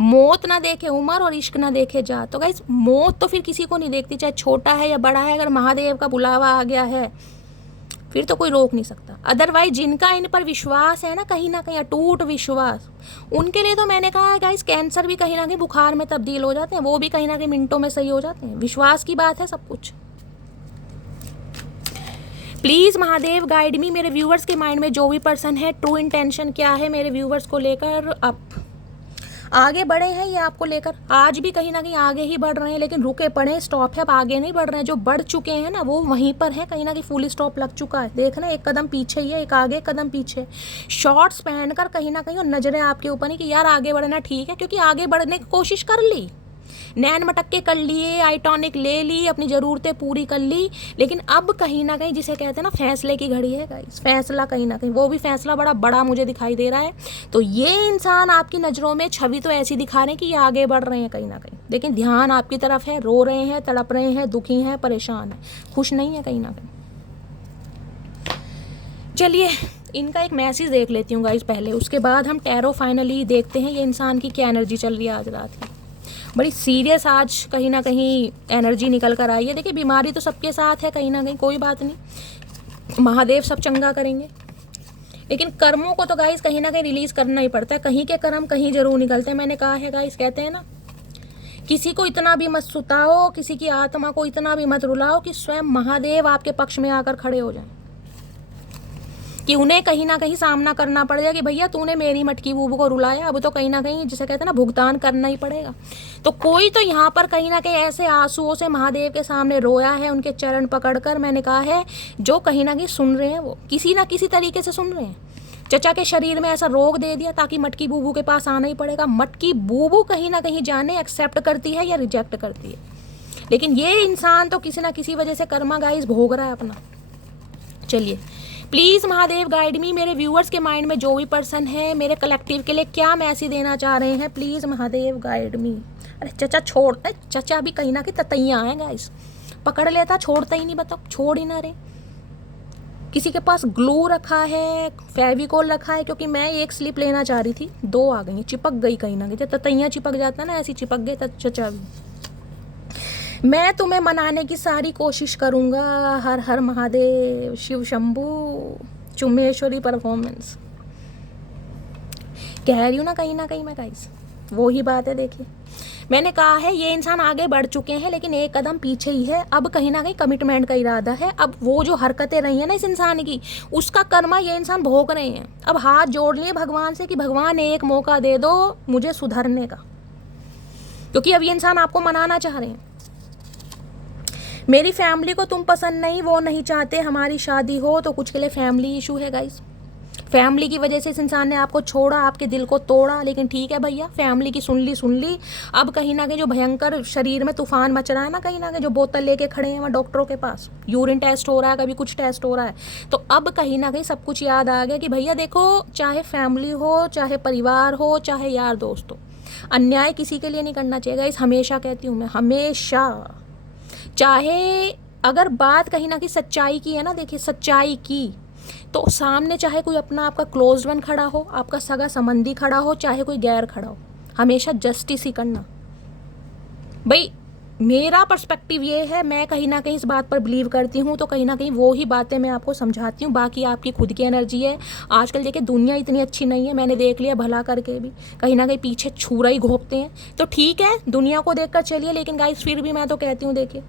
मौत ना देखे उम्र, और इश्क ना देखे जात। तो गाइस मौत तो फिर किसी को नहीं देखती, चाहे छोटा है या बड़ा है। अगर महादेव का बुलावा आ गया है फिर तो कोई रोक नहीं सकता। अदरवाइज जिनका इन पर विश्वास है ना कहीं अटूट विश्वास, उनके लिए तो मैंने कहा है गाइस कैंसर भी कहीं ना कहीं बुखार में तब्दील हो जाते हैं, वो भी कहीं ना कहीं मिनटों में सही हो जाते हैं। विश्वास की बात है सब कुछ। प्लीज़ महादेव गाइड मी, मेरे व्यूवर्स के माइंड में जो भी पर्सन है ट्रू इंटेंशन क्या है मेरे व्यूवर्स को लेकर। अब आगे बढ़े हैं ये आपको लेकर, आज भी कहीं ना कहीं आगे ही बढ़ रहे हैं, लेकिन रुके पड़े, स्टॉप है, अब आगे नहीं बढ़ रहे हैं। जो बढ़ चुके हैं ना वो वहीं पर है, कहीं ना कहीं फुल स्टॉप लग चुका है। देखना एक कदम पीछे ही है, एक आगे एक कदम पीछे। शॉर्ट्स पहनकर कहीं ना कहीं और नजरें आपके ऊपर नहीं कि यार आगे बढ़ना ठीक है, क्योंकि आगे बढ़ने की कोशिश कर ली, नैन मटक्के कर लिए, आई टॉनिक ले ली, अपनी ज़रूरतें पूरी कर ली, लेकिन अब कहीं ना कहीं जिसे कहते हैं ना फैसले की घड़ी है गाइस, फैसला कहीं ना कहीं, वो भी फैसला बड़ा बड़ा मुझे दिखाई दे रहा है। तो ये इंसान आपकी नज़रों में छवि तो ऐसी दिखा रहे हैं कि ये आगे बढ़ रहे हैं कहीं ना कहीं, लेकिन ध्यान आपकी तरफ है, रो रहे हैं, तड़प रहे हैं, दुखी हैं, परेशान हैं, खुश नहीं है कहीं ना कहीं। चलिए इनका एक मैसेज देख लेती हूँ गाइस पहले, उसके बाद हम टैरो फाइनली देखते हैं ये इंसान की क्या एनर्जी चल रही है आज रात की। बड़ी सीरियस आज कहीं ना कहीं एनर्जी निकल कर आई है। देखिए बीमारी तो सबके साथ है कहीं ना कहीं, कोई बात नहीं, महादेव सब चंगा करेंगे, लेकिन कर्मों को तो गाइस कहीं ना कहीं रिलीज़ करना ही पड़ता है। कहीं के कर्म कहीं जरूर निकलते हैं। मैंने कहा है गाइस, कहते हैं ना किसी को इतना भी मत सुताओ, किसी की आत्मा को इतना भी मत रुलाओ कि स्वयं महादेव आपके पक्ष में आकर खड़े हो जाएं, कि उन्हें कहीं ना कहीं सामना करना पड़ेगा कि भैया तूने मेरी मटकी बूबू को रुलाया, अब तो कहीं ना कहीं जिसे कहते हैं ना भुगतान करना ही पड़ेगा। तो कोई तो यहाँ पर कहीं ना कहीं ऐसे आंसुओं से महादेव के सामने रोया है, उनके चरण पकड़कर। मैंने कहा है जो कहीं ना कहीं सुन रहे हैं वो किसी ना किसी तरीके से सुन रहे हैं। चचा के शरीर में ऐसा रोग दे दिया ताकि मटकी बूबू के पास आना ही पड़ेगा। मटकी बूबू कहीं ना कहीं जाने एक्सेप्ट करती है या रिजेक्ट करती है, लेकिन ये इंसान तो किसी ना किसी वजह से कर्मा गाइस भोग रहा है अपना। चलिए प्लीज़ महादेव गाइड मी, मेरे व्यूअर्स के माइंड में जो भी पर्सन है मेरे कलेक्टिव के लिए क्या मैसेज देना चाह रहे हैं, प्लीज़ महादेव गाइड मी। अरे चचा छोड़, चचा भी कहीं ना कहीं ततैयाँ हैं गाइस, पकड़ लेता छोड़ता ही नहीं, बताओ छोड़ ही ना रहे। किसी के पास ग्लू रखा है, फेविकोल रखा है, क्योंकि मैं एक स्लिप लेना चाह रही थी, दो आ गई, चिपक गई कहीं ना कहीं, ततैयाँ चिपक जाता ना ऐसी चिपक गए चचा भी। मैं तुम्हें मनाने की सारी कोशिश करूँगा, हर हर महादेव, शिव शंभू, चुम्बेश्वरी परफॉर्मेंस कह रही हूँ ना कहीं मैं गाइस, वो ही बात है। देखिए मैंने कहा है ये इंसान आगे बढ़ चुके हैं, लेकिन एक कदम पीछे ही है। अब कहीं ना कहीं कमिटमेंट का इरादा है। अब वो जो हरकतें रही हैं ना इस इंसान की, उसका कर्मा ये इंसान भोग रहे हैं। अब हाथ जोड़ लिए भगवान से कि भगवान एक मौका दे दो मुझे सुधरने का, क्योंकि अब ये इंसान आपको मनाना चाह रहे हैं। मेरी फैमिली को तुम पसंद नहीं, वो नहीं चाहते हमारी शादी हो, तो कुछ के लिए फैमिली इशू है गाइस। फैमिली की वजह से इस इंसान ने आपको छोड़ा, आपके दिल को तोड़ा, लेकिन ठीक है भैया, फैमिली की सुन ली। अब कहीं ना कहीं जो भयंकर शरीर में तूफान मच रहा है ना, कहीं ना कहीं जो बोतल लेके खड़े हैं वहाँ डॉक्टरों के पास, यूरिन टेस्ट हो रहा है, कभी कुछ टेस्ट हो रहा है, तो अब कहीं ना कहीं सब कुछ याद आ गया कि भैया देखो, चाहे फैमिली हो, चाहे परिवार हो, चाहे यार दोस्त हो, अन्याय किसी के लिए नहीं करना चाहिए गाइस। हमेशा कहती हूँ मैं, हमेशा, चाहे अगर बात कहीं ना कहीं सच्चाई की है ना, देखिए सच्चाई की, तो सामने चाहे कोई अपना आपका क्लोज वन खड़ा हो, आपका सगा संबंधी खड़ा हो, चाहे कोई गैर खड़ा हो, हमेशा जस्टिस ही करना भाई। मेरा पर्सपेक्टिव ये है, मैं कहीं ना कहीं इस बात पर बिलीव करती हूँ, तो कहीं ना कहीं वो ही बातें मैं आपको समझाती हूँ। बाकी आपकी खुद की एनर्जी है। आजकल देखिए दुनिया इतनी अच्छी नहीं है, मैंने देख लिया भला करके भी, कहीं ना कहीं पीछे छुरा ही घोंपते हैं। तो ठीक है दुनिया को देख कर चलिए, लेकिन गाइस फिर भी मैं तो कहती हूँ देखिए,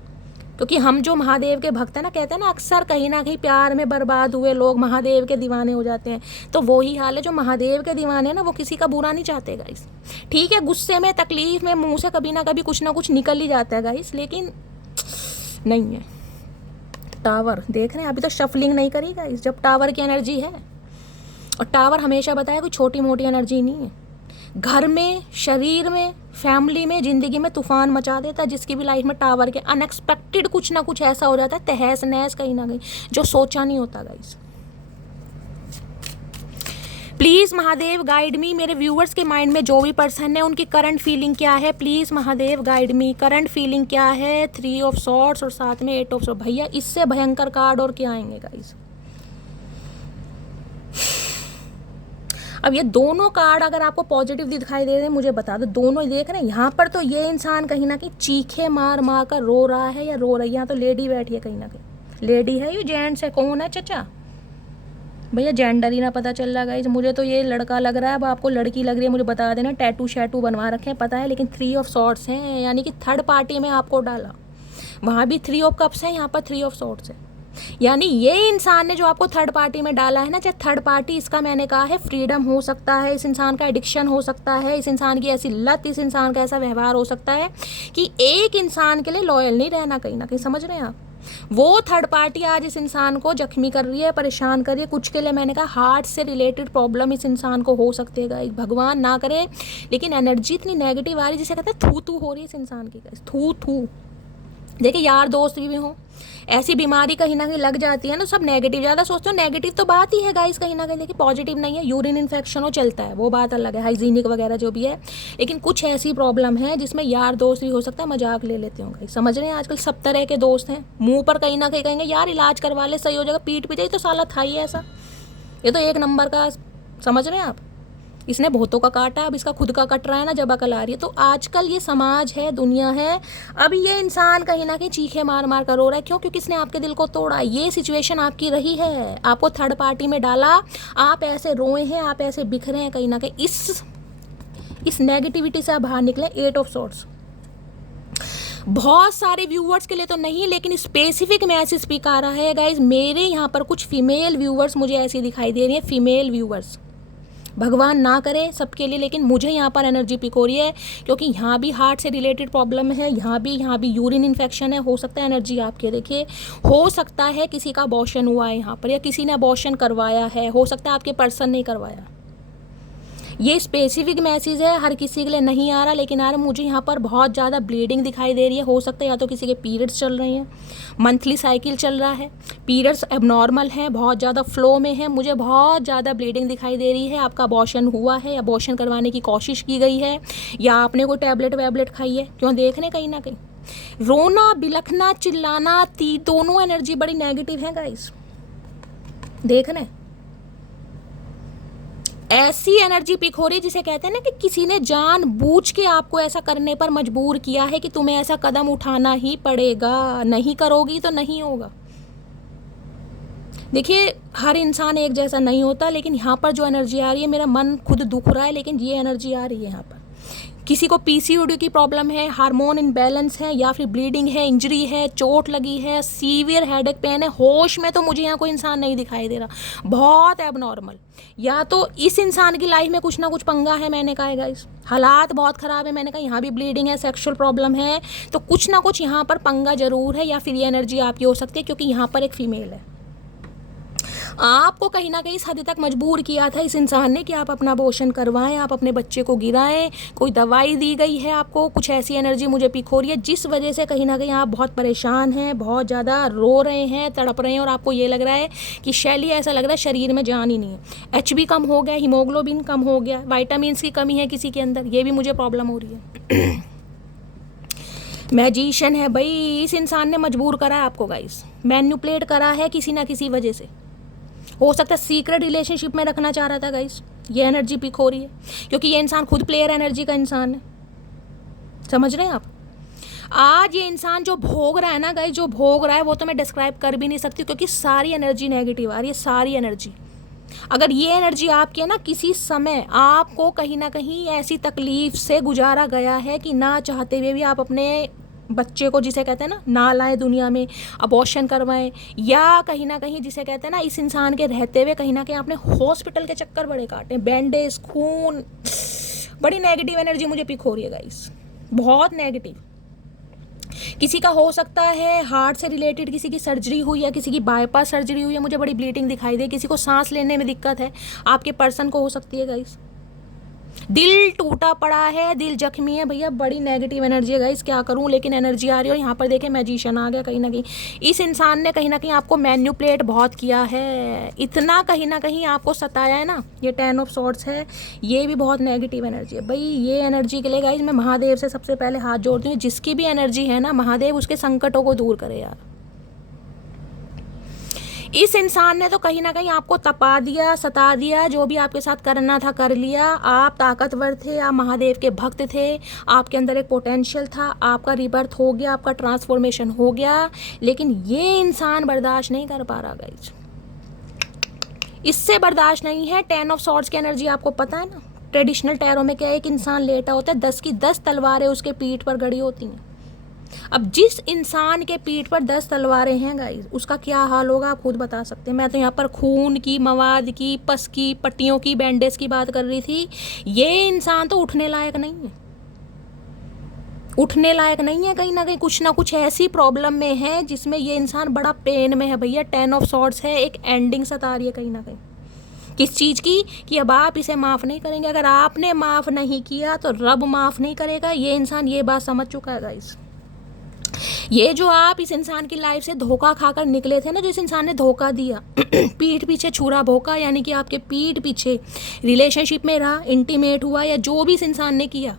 क्योंकि हम जो महादेव के भक्त हैं ना, कहते हैं ना अक्सर कहीं ना कहीं प्यार में बर्बाद हुए लोग महादेव के दीवाने हो जाते हैं। तो वो ही हाल है, जो महादेव के दीवाने हैं ना वो किसी का बुरा नहीं चाहते गाइस। ठीक है गुस्से में, तकलीफ में, मुंह से कभी ना कभी कुछ ना कुछ निकल ही जाता है गाइस, लेकिन नहीं है। टावर देख रहे हैं, अभी तो शफलिंग नहीं करी गाइस, जब टावर की एनर्जी है। और टावर हमेशा बताया कोई छोटी मोटी एनर्जी नहीं है। घर में, शरीर में, फैमिली में, ज़िंदगी में तूफान मचा देता है। जिसकी भी लाइफ में टावर के अनएक्सपेक्टेड कुछ ना कुछ ऐसा हो जाता है, तहस नहस कहीं ना कहीं, जो सोचा नहीं होता गाइस। प्लीज़ महादेव गाइड मी, मेरे व्यूअर्स के माइंड में जो भी पर्सन है उनकी करंट फीलिंग क्या है, please Mahadev guide me. Current feeling क्या है, 3 ऑफ सॉर्ड्स और साथ में 8 ऑफ सॉर्ड्स। भैया इससे भयंकर कार्ड और क्या आएंगे गाइस। अब ये दोनों कार्ड अगर आपको पॉजिटिव दिखाई दे रहे हैं मुझे बता दो, दोनों देख रहे हैं। यहाँ पर तो ये इंसान कहीं ना कहीं चीखे मार मार कर रो रहा है या रो रही है। यहाँ तो लेडी बैठी है, कहीं ना कहीं लेडी है, ये जेंट्स है, कौन है चचा भैया, जेंडर ही ना पता चल रहा गाइस। मुझे तो ये लड़का लग रहा है, अब आपको लड़की लग रही है मुझे बता देना। टैटू शैटू बनवा रखे हैं पता है, लेकिन 3 ऑफ सॉर्ड्स हैं, यानी कि थर्ड पार्टी में आपको डाला। वहाँ भी 3 ऑफ कप्स है, यहाँ पर 3 ऑफ सॉर्ड्स है। यानी ये इंसान ने जो आपको थर्ड पार्टी में डाला है ना, चाहे थर्ड पार्टी, इसका मैंने कहा है फ्रीडम हो सकता है, इस इंसान का एडिक्शन हो सकता है, इस इंसान की ऐसी लत, इस इंसान का ऐसा व्यवहार हो सकता है कि एक इंसान के लिए लॉयल नहीं रहना कहीं ना कहीं, समझ रहे हैं आप। वो थर्ड पार्टी आज इस इंसान को जख्मी कर रही है, परेशान कर रही है, कुछ के लिए मैंने कहा हार्ट से रिलेटेड प्रॉब्लम इस इंसान को हो सकती है, भगवान ना करे, लेकिन एनर्जी इतनी नेगेटिव आ रही है जिसे कहते हैं थू थू हो रही है इस इंसान की, थू थू। देखिए यार दोस्त भी हो, ऐसी बीमारी कहीं ना कहीं लग जाती है ना, सब नेगेटिव ज़्यादा सोचते हो, नेगेटिव तो बात ही है गाइस कहीं ना कहीं, देखिए पॉजिटिव नहीं है, यूरिन इन्फेक्शन हो चलता है वो बात अलग है, हाइजीनिक वगैरह जो भी है, लेकिन कुछ ऐसी प्रॉब्लम है जिसमें यार दोस्त भी हो सकता है मजाक ले लेते होंगे, समझ रहे हैं। आजकल सब तरह के दोस्त हैं, मुंह पर कहीं ना कहीं कहेंगे यार इलाज करवा ले सही हो जाएगा, पीठ पीछे तो साला था ही ऐसा, ये तो एक नंबर का, समझ रहे हैं आप, इसने बहुतों का काटा, अब इसका खुद का कट रहा है ना, जब अकल आ रही है। तो आजकल ये समाज है, दुनिया है, अब ये इंसान कहीं ना कहीं चीखे मार मार कर रो रहा है, क्यों? क्योंकि इसने आपके दिल को तोड़ा, ये सिचुएशन आपकी रही है, आपको थर्ड पार्टी में डाला, आप ऐसे रोए हैं, आप ऐसे बिखरे हैं कहीं ना कहीं, इस नेगेटिविटी से आप बाहर निकले। 8 ऑफ सॉर्ड्स बहुत सारे व्यूवर्स के लिए तो नहीं, लेकिन स्पेसिफिक मैसेज पिक आ रहा है गाइज, मेरे यहाँ पर कुछ फीमेल व्यूवर्स मुझे ऐसी दिखाई दे रही है, फीमेल व्यूवर्स, भगवान ना करे सबके लिए, लेकिन मुझे यहाँ पर एनर्जी पिक हो रही है, क्योंकि यहाँ भी हार्ट से रिलेटेड प्रॉब्लम है, यहाँ भी यूरिन इन्फेक्शन है, हो सकता है एनर्जी आपके, देखिए हो सकता है किसी का अबॉर्शन हुआ है यहाँ पर, या किसी ने अबॉर्शन करवाया है, हो सकता है आपके पर्सन ने करवाया। ये स्पेसिफिक मैसेज है, हर किसी के लिए नहीं आ रहा, लेकिन आ रहा मुझे यहाँ पर बहुत ज़्यादा ब्लीडिंग दिखाई दे रही है, हो सकता है या तो किसी के पीरियड्स चल रहे हैं, मंथली साइकिल चल रहा है, पीरियड्स एबनॉर्मल हैं, बहुत ज़्यादा फ्लो में है, मुझे बहुत ज़्यादा ब्लीडिंग दिखाई दे रही है, आपका अबॉर्शन हुआ है, अबॉर्शन करवाने की कोशिश की गई है, या आपने कोई टैबलेट वैबलेट खाई है, क्यों देख रहे कहीं ना कहीं रोना, बिलखना, चिल्लाना, दोनों एनर्जी बड़ी नेगेटिव है गाइस, देख रहे ऐसी एनर्जी पिक हो रही है जिसे कहते हैं ना कि किसी ने जानबूझ के आपको ऐसा करने पर मजबूर किया है कि तुम्हें ऐसा कदम उठाना ही पड़ेगा, नहीं करोगी तो नहीं होगा। देखिए हर इंसान एक जैसा नहीं होता, लेकिन यहाँ पर जो एनर्जी आ रही है, मेरा मन खुद दुख रहा है, लेकिन ये एनर्जी आ रही है यहाँ पर, किसी को पीसीओडी की प्रॉब्लम है, हार्मोन इनबैलेंस है, या फिर ब्लीडिंग है, इंजरी है, चोट लगी है, सीवियर हेडेक पेन है, होश में तो मुझे यहाँ कोई इंसान नहीं दिखाई दे रहा, बहुत एबनॉर्मल, या तो इस इंसान की लाइफ में कुछ ना कुछ पंगा है, मैंने कहा है गाइस, हालात बहुत ख़राब है, मैंने कहा यहाँ भी ब्लीडिंग है, सेक्सुअल प्रॉब्लम है, तो कुछ ना कुछ यहाँ पर पंगा जरूर है, या फिर ये एनर्जी आपकी हो सकती है, क्योंकि यहाँ पर एक फीमेल है, आपको कहीं ना कहीं इस हद तक मजबूर किया था इस इंसान ने कि आप अपना अबॉर्शन करवाएं, आप अपने बच्चे को गिराएं, कोई दवाई दी गई है आपको, कुछ ऐसी एनर्जी मुझे पिक हो रही है जिस वजह से कहीं ना कहीं आप बहुत परेशान हैं, बहुत ज़्यादा रो रहे हैं, तड़प रहे हैं, और आपको ये लग रहा है कि शैली ऐसा लग रहा है शरीर में जान ही नहीं है, HB कम हो गया, हीमोग्लोबिन कम हो गया, वाइटामिन की कमी है किसी के अंदर, ये भी मुझे प्रॉब्लम हो रही है। मैजिशियन है भाई, इस इंसान ने मजबूर करा है आपको गाइस, मैन्युपुलेट करा है किसी ना किसी वजह से, हो सकता है सीक्रेट रिलेशनशिप में रखना चाह रहा था गाइस, ये एनर्जी पिक हो रही है, क्योंकि ये इंसान खुद प्लेयर एनर्जी का इंसान है, समझ रहे हैं आप। आज ये इंसान जो भोग रहा है ना गाइस, जो भोग रहा है वो तो मैं डिस्क्राइब कर भी नहीं सकती, क्योंकि सारी एनर्जी नेगेटिव आ रही है, सारी एनर्जी। अगर ये एनर्जी आपकी है ना, किसी समय आपको कहीं ना कहीं ऐसी तकलीफ से गुजारा गया है कि ना चाहते हुए भी आप अपने बच्चे को, जिसे कहते हैं ना लाएं दुनिया में, अबॉर्शन करवाएं, या कहीं ना कहीं जिसे कहते हैं ना इस इंसान के रहते हुए कहीं ना कहीं आपने हॉस्पिटल के चक्कर बड़े काटे, बैंडेज, खून, बड़ी नेगेटिव एनर्जी मुझे पिक हो रही है गाइस, बहुत नेगेटिव। किसी का हो सकता है हार्ट से रिलेटेड किसी की सर्जरी हुई है, किसी की बाईपास सर्जरी हुई है, मुझे बड़ी ब्लीडिंग दिखाई दे, किसी को सांस लेने में दिक्कत है, आपके पर्सन को हो सकती है गाइस, दिल टूटा पड़ा है, दिल जख्मी है, भैया बड़ी नेगेटिव एनर्जी है गाइस, क्या करूं, लेकिन एनर्जी आ रही है। और यहाँ पर देखें मैजिशियन आ गया, कहीं ना कहीं इस इंसान ने कहीं ना कहीं आपको मैन्युपुलेट बहुत किया है, इतना कहीं ना कहीं आपको सताया है ना, ये 10 ऑफ सॉर्ड्स है, ये भी बहुत नेगेटिव एनर्जी है भाई। ये एनर्जी के लिए गाइस मैं महादेव से सबसे पहले हाथ जोड़ती हूँ, जिसकी भी एनर्जी है ना, महादेव उसके संकटों को दूर करे यार। इस इंसान ने तो कहीं ना कहीं आपको तपा दिया, सता दिया, जो भी आपके साथ करना था कर लिया, आप ताकतवर थे, आप महादेव के भक्त थे, आपके अंदर एक पोटेंशियल था, आपका रिबर्थ हो गया, आपका ट्रांसफॉर्मेशन हो गया, लेकिन ये इंसान बर्दाश्त नहीं कर पा रहा गाइस, इससे बर्दाश्त नहीं है। 10 ऑफ सॉर्ड्स की एनर्जी आपको पता है ना, ट्रेडिशनल टैरो में क्या एक इंसान लेटा होता है, 10 की 10 तलवारें उसके पीठ पर गड़ी होती हैं, अब जिस इंसान के पीठ पर 10 तलवारें हैं गाइस, उसका क्या हाल होगा आप खुद बता सकते हैं। मैं तो यहाँ पर खून की, मवाद की, पस की, पट्टियों की, बैंडेज की बात कर रही थी। ये इंसान तो उठने लायक नहीं है, उठने लायक नहीं है। कहीं ना कुछ ऐसी प्रॉब्लम में है जिसमें ये इंसान बड़ा पेन में है भैया। 10 ऑफ सॉर्ड्स है, एक एंडिंग सता रही है कहीं ना कहीं किस चीज़ की, कि अब आप इसे माफ़ नहीं करेंगे। अगर आपने माफ़ नहीं किया तो रब माफ़ नहीं करेगा। ये इंसान ये बात समझ चुका है गाइस। ये जो आप इस इंसान की लाइफ से धोखा खाकर निकले थे ना, जो इस इंसान ने धोखा दिया पीठ पीछे छुरा भोंका, यानी कि आपके पीठ पीछे रिलेशनशिप में रहा, इंटीमेट हुआ, या जो भी इस इंसान ने किया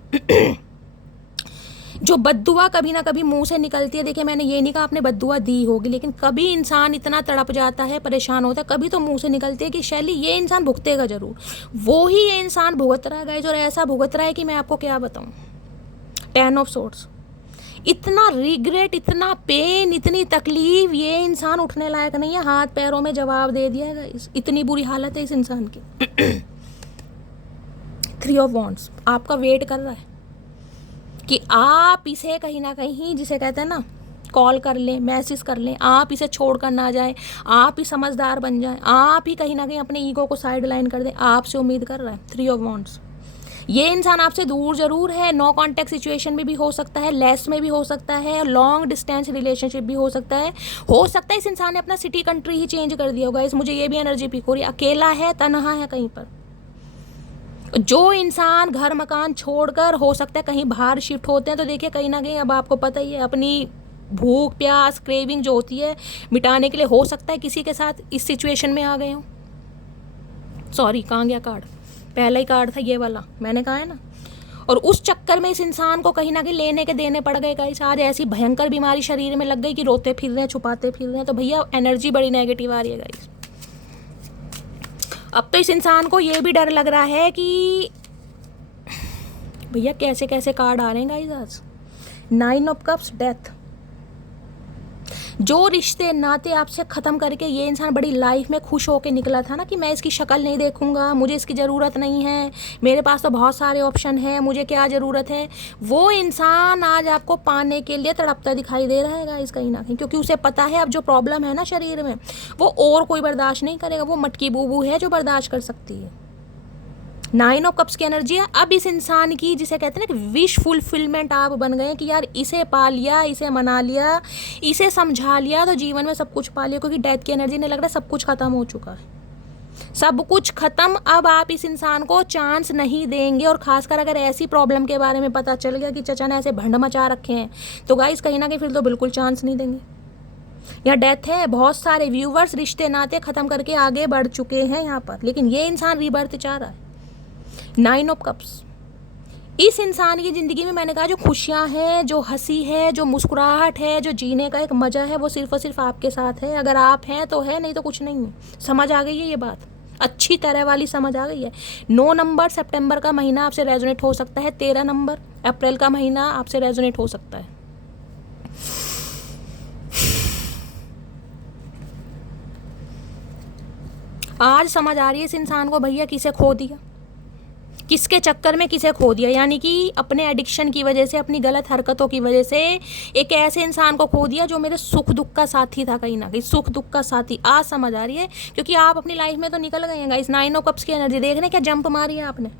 जो बद्दुआ कभी ना कभी मुंह से निकलती है। देखिए मैंने ये नहीं कहा आपने बद्दुआ दी होगी, लेकिन कभी इंसान इतना तड़प जाता है, परेशान होता है, कभी तो मुंह से निकलती है कि शैली ये इंसान भुगतेगा जरूर। वो ही ये इंसान भुगत रहा है गाइस, और ऐसा भुगत रहा है कि मैं आपको क्या बताऊं। 10 ऑफ सोर्ड्स, इतना रिग्रेट, इतना पेन, इतनी तकलीफ, ये इंसान उठने लायक नहीं है। हाथ पैरों में जवाब दे दिया है गाइस, इतनी बुरी हालत है इस इंसान की। 3 ऑफ वॉन्ड्स आपका वेट कर रहा है कि आप इसे कहीं ना कहीं, जिसे कहते हैं ना, कॉल कर लें, मैसेज कर लें, आप इसे छोड़ कर ना जाए, आप ही समझदार बन जाएं, आप ही कहीं ना कहीं अपने ईगो को साइड लाइन कर दें, आपसे उम्मीद कर रहा है। 3 ऑफ वॉन्ड्स, ये इंसान आपसे दूर जरूर है। नो कॉन्टैक्ट सिचुएशन में भी हो सकता है, लेस में भी हो सकता है, लॉन्ग डिस्टेंस रिलेशनशिप भी हो सकता है। इस इंसान ने अपना सिटी कंट्री ही चेंज कर दिया होगा। इस मुझे ये भी एनर्जी पिक हो रही है, अकेला है, तन्हा है कहीं पर। जो इंसान घर मकान छोड़कर हो सकता है कहीं बाहर शिफ्ट होते हैं, तो देखिए कहीं ना कहीं अब आपको पता ही है, अपनी भूख प्यास क्रेविंग जो होती है मिटाने के लिए हो सकता है किसी के साथ इस सिचुएशन में आ गए हो। सॉरी, कहाँ गया कार्ड? पहला ही कार्ड था ये वाला, मैंने कहा है ना। और उस चक्कर में इस इंसान को कहीं ना कहीं लेने के देने पड़ गए गाइस। आज ऐसी भयंकर बीमारी शरीर में लग गई कि रोते फिर रहे हैं, छुपाते फिर रहे हैं। तो भैया एनर्जी बड़ी नेगेटिव आ रही है गाइस। अब तो इस इंसान को ये भी डर लग रहा है कि भैया कैसे कैसे कार्ड आ रहे हैं गाइस आज। 9 ऑफ कप्स, डेथ। जो रिश्ते नाते आपसे ख़त्म करके ये इंसान बड़ी लाइफ में खुश होके निकला था ना, कि मैं इसकी शक्ल नहीं देखूंगा, मुझे इसकी ज़रूरत नहीं है, मेरे पास तो बहुत सारे ऑप्शन हैं, मुझे क्या ज़रूरत है। वो इंसान आज आपको पाने के लिए तड़पता दिखाई दे रहा है गाइस कहीं ना कहीं, क्योंकि उसे पता है अब जो प्रॉब्लम है ना शरीर में, वो और कोई बर्दाश्त नहीं करेगा। वो मटकी बूबू है जो बर्दाश्त कर सकती है। 9 ऑफ कप्स की एनर्जी है। अब इस इंसान की, जिसे कहते हैं ना कि विश फुलफिलमेंट आप बन गए, कि यार इसे पा लिया, इसे मना लिया, इसे समझा लिया, तो जीवन में सब कुछ पा लिया। क्योंकि डेथ की एनर्जी ने लग रहा है सब कुछ खत्म हो चुका है, सब कुछ खत्म। अब आप इस इंसान को चांस नहीं देंगे। और खासकर अगर ऐसी प्रॉब्लम के बारे में पता चल गया कि चचा ने ऐसे भंड मचा रखे हैं, तो गाइस कहीं ना कहीं फिर तो बिल्कुल चांस नहीं देंगे। यहाँ डेथ है। बहुत सारे व्यूवर्स रिश्ते नाते खत्म करके आगे बढ़ चुके हैं यहाँ पर, लेकिन ये इंसान रीबर्थ चाह रहा है। 9 ऑफ कप्स, इस इंसान की ज़िंदगी में मैंने कहा जो खुशियाँ हैं, जो हंसी है, जो मुस्कुराहट है, जो जीने का एक मज़ा है, वो सिर्फ और सिर्फ आपके साथ है। अगर आप हैं तो है, नहीं तो कुछ नहीं है। समझ आ गई है ये बात, अच्छी तरह वाली समझ आ गई है। 9 नंबर सितंबर का महीना आपसे रेजोनेट हो सकता है। 13 नंबर अप्रैल का महीना आपसे रेजोनेट हो सकता है। आज समझ आ रही है इस इंसान को भैया किसे खो दिया, किसके चक्कर में किसे खो दिया। यानी कि अपने एडिक्शन की वजह से, अपनी गलत हरकतों की वजह से एक ऐसे इंसान को खो दिया जो मेरे सुख दुख का साथी था। कहीं ना कहीं सुख दुख का साथी आज समझ आ रही है, क्योंकि आप अपनी लाइफ में तो निकल गए हैं गाइस। 9 ऑफ कप्स की एनर्जी देख रहे हैं, क्या जंप मारी है आपने।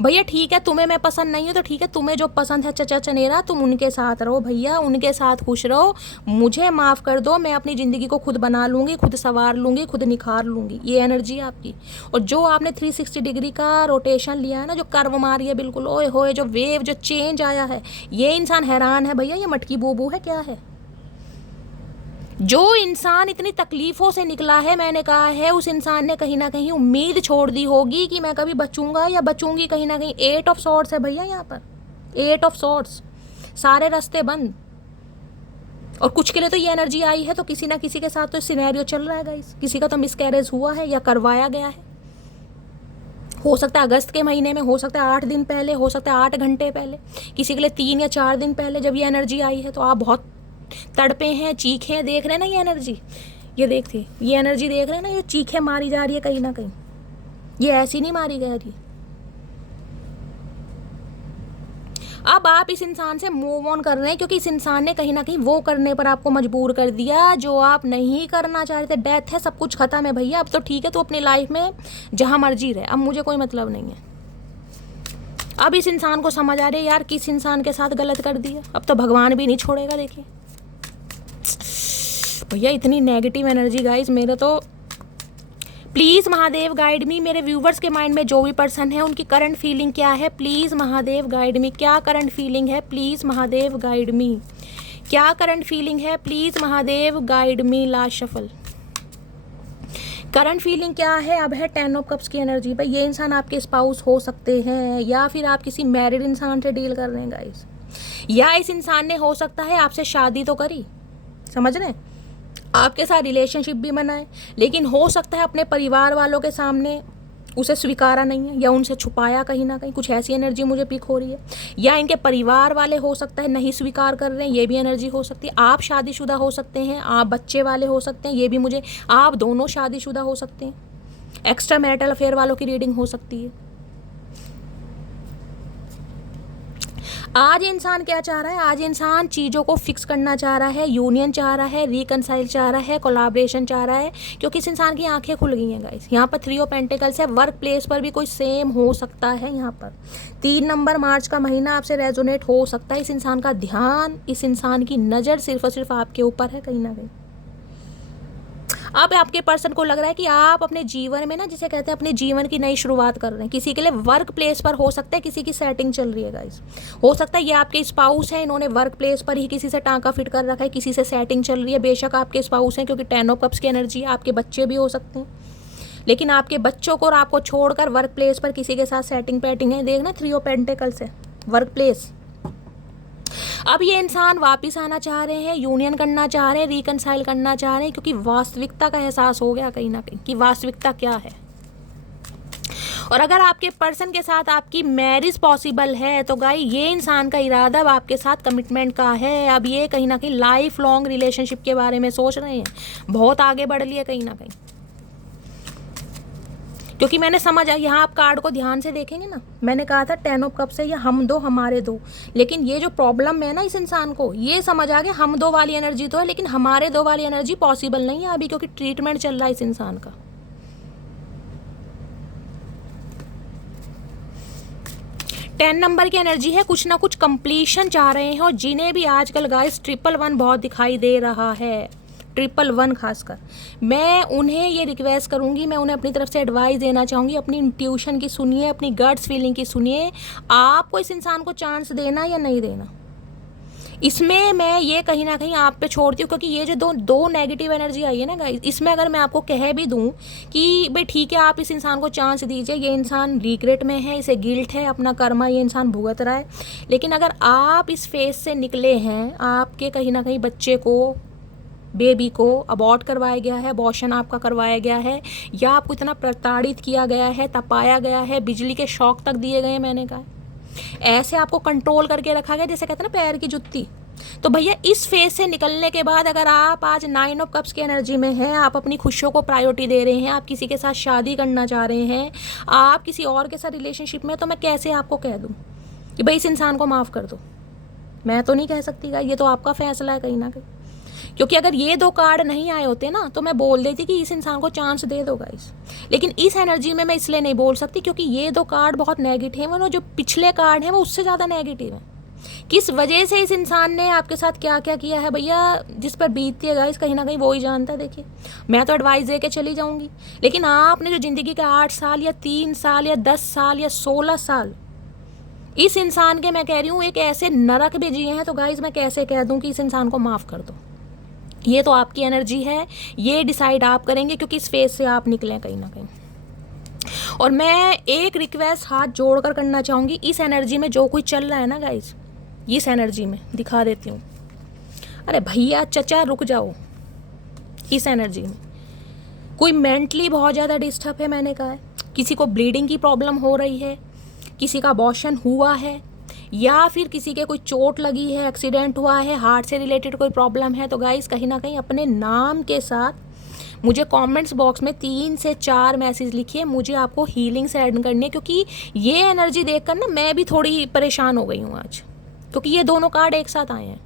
भैया ठीक है, तुम्हें मैं पसंद नहीं हूँ तो ठीक है, तुम्हें जो पसंद है चचा चनेरा, तुम उनके साथ रहो भैया, उनके साथ खुश रहो, मुझे माफ़ कर दो, मैं अपनी ज़िंदगी को खुद बना लूँगी, खुद संवार लूँगी, खुद निखार लूँगी। ये एनर्जी है आपकी। और जो आपने 360 डिग्री का रोटेशन लिया है ना, जो कर्व मारी है बिल्कुल, ओए होए, जो वेव, जो चेंज आया है, ये इंसान हैरान है भैया, ये मटकी बूबू है क्या है। जो इंसान इतनी तकलीफ़ों से निकला है, मैंने कहा है उस इंसान ने कहीं ना कहीं उम्मीद छोड़ दी होगी कि मैं कभी बचूंगा या बचूंगी कहीं ना कहीं। 8 ऑफ सॉर्ड्स है भैया यहाँ पर, 8 ऑफ सॉर्ड्स, सारे रास्ते बंद। और कुछ के लिए तो ये एनर्जी आई है, तो किसी ना किसी के साथ तो सिनेरियो चल रहा है गाइस, किसी का तो मिसकैरेज हुआ है या करवाया गया है। हो सकता है अगस्त के महीने में, हो सकता है 8 दिन पहले, हो सकता है 8 घंटे पहले, किसी के लिए 3 या 4 दिन पहले जब ये एनर्जी आई है। तो आप बहुत तड़पे हैं, चीखे हैं, देख रहे हैं ना ये एनर्जी, ये देखते, ये एनर्जी देख रहे हैं ना, ये चीखे मारी जा रही है कहीं ना कहीं, ये ऐसी नहीं मारी जा रही। अब आप इस इंसान से मूव ऑन कर रहे हैं क्योंकि इस इंसान ने कहीं ना कहीं वो करने पर आपको मजबूर कर दिया जो आप नहीं करना चाह रहे थे। डेथ है, सब कुछ खत्म है भैया, अब तो ठीक है, तो अपनी लाइफ में जहाँ मर्जी रहे, अब मुझे कोई मतलब नहीं है। अब इस इंसान को समझ आ रही है यार किस इंसान के साथ गलत कर दिया, अब तो भगवान भी नहीं छोड़ेगा। देखिए भैया इतनी नेगेटिव एनर्जी गाइस, मेरे तो प्लीज़ महादेव गाइड मी। मेरे व्यूवर्स के माइंड में जो भी पर्सन है उनकी करंट फीलिंग क्या है, प्लीज़ महादेव गाइड मी। क्या करंट फीलिंग है, प्लीज़ महादेव गाइड मी। क्या करंट फीलिंग है, please Mahadev guide me. Last shuffle, current feeling क्या है। अब है 10 ऑफ कप्स की एनर्जी। भाई ये इंसान आपके स्पाउस हो सकते हैं या फिर आप किसी मैरिड इंसान से डील कर रहे हैं गाइस, या इस इंसान ने हो सकता है आपसे शादी तो करी, समझ रहे हैं, आपके साथ रिलेशनशिप भी बनाए, लेकिन हो सकता है अपने परिवार वालों के सामने उसे स्वीकारा नहीं है या उनसे छुपाया कहीं ना कहीं। कुछ ऐसी एनर्जी मुझे पिक हो रही है। या इनके परिवार वाले हो सकता है नहीं स्वीकार कर रहे हैं, ये भी एनर्जी हो सकती है। आप शादीशुदा हो सकते हैं, आप बच्चे वाले हो सकते हैं, ये भी मुझे, आप दोनों शादीशुदा हो सकते हैं। एक्स्ट्रा मैरिटल अफेयर वालों की रीडिंग हो सकती है। आज इंसान क्या चाह रहा है, आज इंसान चीज़ों को फिक्स करना चाह रहा है, यूनियन चाह रहा है, रिकनसाइल चाह रहा है, कोलैबोरेशन चाह रहा है, क्योंकि इस इंसान की आंखें खुल गई हैं गाइस। यहाँ पर 3 ऑफ पेंटिकल्स है। वर्क प्लेस पर भी कोई सेम हो सकता है। यहाँ पर 3 नंबर मार्च का महीना आपसे रेजोनेट हो सकता है। इस इंसान का ध्यान, इस इंसान की नज़र सिर्फ और सिर्फ आपके ऊपर है कहीं ना कहीं। अब आपके पर्सन को लग रहा है कि आप अपने जीवन में ना, जिसे कहते हैं अपने जीवन की नई शुरुआत कर रहे हैं। किसी के लिए वर्क प्लेस पर हो सकता है किसी की सेटिंग चल रही है गाइस, हो सकता है ये आपके स्पाउस है, इन्होंने वर्क प्लेस पर ही किसी से टांका फिट कर रखा है, किसी से सेटिंग चल रही है। बेशक आपके स्पाउस हैं, क्योंकि 10 ऑफ कप्स की एनर्जी, आपके बच्चे भी हो सकते हैं, लेकिन आपके बच्चों को और आपको छोड़कर वर्क प्लेस पर किसी के साथ सेटिंग पैटिंग है। देखना 3 ऑफ पेंटिकल्स है, वर्क प्लेस। अब ये इंसान वापस आना चाह रहे हैं, यूनियन करना चाह रहे हैं, रिकनसाइल करना चाह रहे हैं, क्योंकि वास्तविकता का एहसास हो गया कहीं ना कहीं कि वास्तविकता क्या है। और अगर आपके पर्सन के साथ आपकी मैरिज पॉसिबल है तो गाई ये इंसान का इरादा अब आपके साथ कमिटमेंट का है। अब ये कहीं ना कहीं लाइफ लॉन्ग रिलेशनशिप के बारे में सोच रहे हैं, बहुत आगे बढ़ लिए कहीं ना कहीं। क्योंकि मैंने समझ आया, यहाँ आप कार्ड को ध्यान से देखेंगे ना, मैंने कहा था 10 ऑफ कप्स है, या हम दो हमारे दो, लेकिन ये जो प्रॉब्लम है ना इस इंसान को, ये समझ आ गया हम दो वाली एनर्जी तो है, लेकिन हमारे दो वाली एनर्जी पॉसिबल नहीं है अभी, क्योंकि ट्रीटमेंट चल रहा है इस इंसान का। टेन नंबर की एनर्जी है, कुछ ना कुछ कंप्लीशन चाह रहे हैं। और जिन्हें भी आजकल गाइस 111 बहुत दिखाई दे रहा है, 111 खासकर, मैं उन्हें ये रिक्वेस्ट करूंगी, मैं उन्हें अपनी तरफ से एडवाइस देना चाहूँगी, अपनी इंट्यूशन की सुनिए, अपनी गट्स फीलिंग की सुनिए। आपको इस इंसान को चांस देना या नहीं देना, इसमें मैं ये कहीं ना कहीं आप पे छोड़ती हूँ। क्योंकि ये जो दो नेगेटिव एनर्जी आई है ना गाइस, इसमें अगर मैं आपको कह भी दूँ कि भाई ठीक है आप इस इंसान को चांस दीजिए, ये इंसान रिग्रेट में है, इसे गिल्ट है, अपना कर्मा ये इंसान भुगत रहा है, लेकिन अगर आप इस फेज से निकले हैं, आपके कहीं ना कहीं बच्चे को, बेबी को अबॉर्ट करवाया गया है, अबॉर्शन आपका करवाया गया है, या आपको इतना प्रताड़ित किया गया है, तपाया गया है, बिजली के शॉक तक दिए गए, मैंने कहा ऐसे आपको कंट्रोल करके रखा गया, जैसे कहते हैं ना पैर की जुत्ती। तो भैया इस फेज से निकलने के बाद अगर आप आज 9 ऑफ कप्स की एनर्जी में हैं, आप अपनी खुशियों को प्रायोरिटी दे रहे हैं, आप किसी के साथ शादी करना चाह रहे हैं, आप किसी और के साथ रिलेशनशिप में, तो मैं कैसे आपको कह दूँ कि भाई इस इंसान को माफ़ कर दो? मैं तो नहीं कह सकती गाइस, ये तो आपका फैसला है कहीं ना कहीं। क्योंकि अगर ये 2 कार्ड नहीं आए होते ना तो मैं बोल देती कि इस इंसान को चांस दे दो गाइस, लेकिन इस एनर्जी में मैं इसलिए नहीं बोल सकती क्योंकि ये 2 कार्ड बहुत नेगेटिव हैं, और जो पिछले कार्ड हैं वो उससे ज़्यादा नेगेटिव हैं। किस वजह से इस इंसान ने आपके साथ क्या क्या किया है भैया, जिस पर बीतती है गाइस कहीं ना कहीं वो ही जानता है। देखिए मैं तो एडवाइस दे के चली जाऊँगी, लेकिन आपने जो ज़िंदगी के 8 साल या 3 साल या 10 साल या 16 साल इस इंसान के, मैं कह रही हूँ, एक ऐसे नरक में जिए हैं, तो गाइस मैं कैसे कह दूँ कि इस इंसान को माफ़ कर दो? ये तो आपकी एनर्जी है, ये डिसाइड आप करेंगे, क्योंकि इस फेज से आप निकले कहीं ना कहीं। और मैं एक रिक्वेस्ट हाथ जोड़कर करना चाहूँगी, इस एनर्जी में जो कुछ चल रहा है ना गाइस, इस एनर्जी में दिखा देती हूँ। अरे भैया चचा रुक जाओ। इस एनर्जी में कोई मेंटली बहुत ज़्यादा डिस्टर्ब है, मैंने कहा है, किसी को ब्लीडिंग की प्रॉब्लम हो रही है, किसी का अबॉर्शन हुआ है, या फिर किसी के कोई चोट लगी है, एक्सीडेंट हुआ है, हार्ट से रिलेटेड कोई प्रॉब्लम है, तो गाइस कहीं ना कहीं अपने नाम के साथ मुझे कमेंट्स बॉक्स में 3 से 4 मैसेज लिखिए, मुझे आपको हीलिंग से ऐड करनी है। क्योंकि ये एनर्जी देखकर ना मैं भी थोड़ी परेशान हो गई हूँ आज। क्योंकि ये दोनों कार्ड एक साथ आए हैं।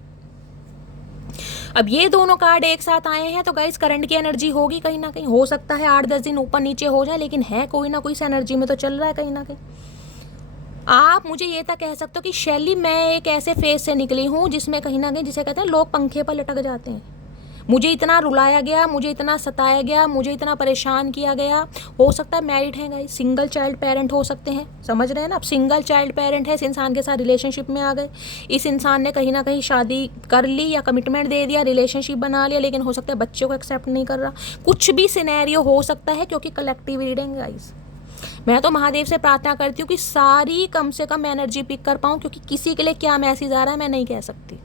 अब ये दोनों कार्ड एक साथ आए हैं तो गाइस करंट की एनर्जी होगी कहीं ना कहीं। हो सकता है 8-10 दिन ऊपर नीचे हो जाए, लेकिन है कोई ना कोई इस एनर्जी में तो चल रहा है कहीं ना कहीं। आप मुझे ये तक कह सकते हो कि शैली मैं एक ऐसे फेज से निकली हूँ जिसमें कहीं ना कहीं, जिसे कहते हैं लोग पंखे पर लटक जाते हैं। मुझे इतना रुलाया गया, मुझे इतना सताया गया, मुझे इतना परेशान किया गया। हो सकता है मैरिड हैं गाइस, सिंगल चाइल्ड पेरेंट हो सकते हैं, समझ रहे हैं ना। अब सिंगल चाइल्ड पेरेंट है, इस इंसान के साथ रिलेशनशिप में आ गए, इस इंसान ने कहीं ना कहीं शादी कर ली या कमिटमेंट दे दिया, रिलेशनशिप बना लिया, लेकिन हो सकता है बच्चों को एक्सेप्ट नहीं कर रहा। कुछ भी सिनेरियो हो सकता है, क्योंकि कलेक्टिव रीडिंग गाइस। मैं तो महादेव से प्रार्थना करती हूँ कि सारी कम से कम एनर्जी पिक कर पाऊँ, क्योंकि किसी के लिए क्या मैसेज आ रहा है मैं नहीं कह सकती।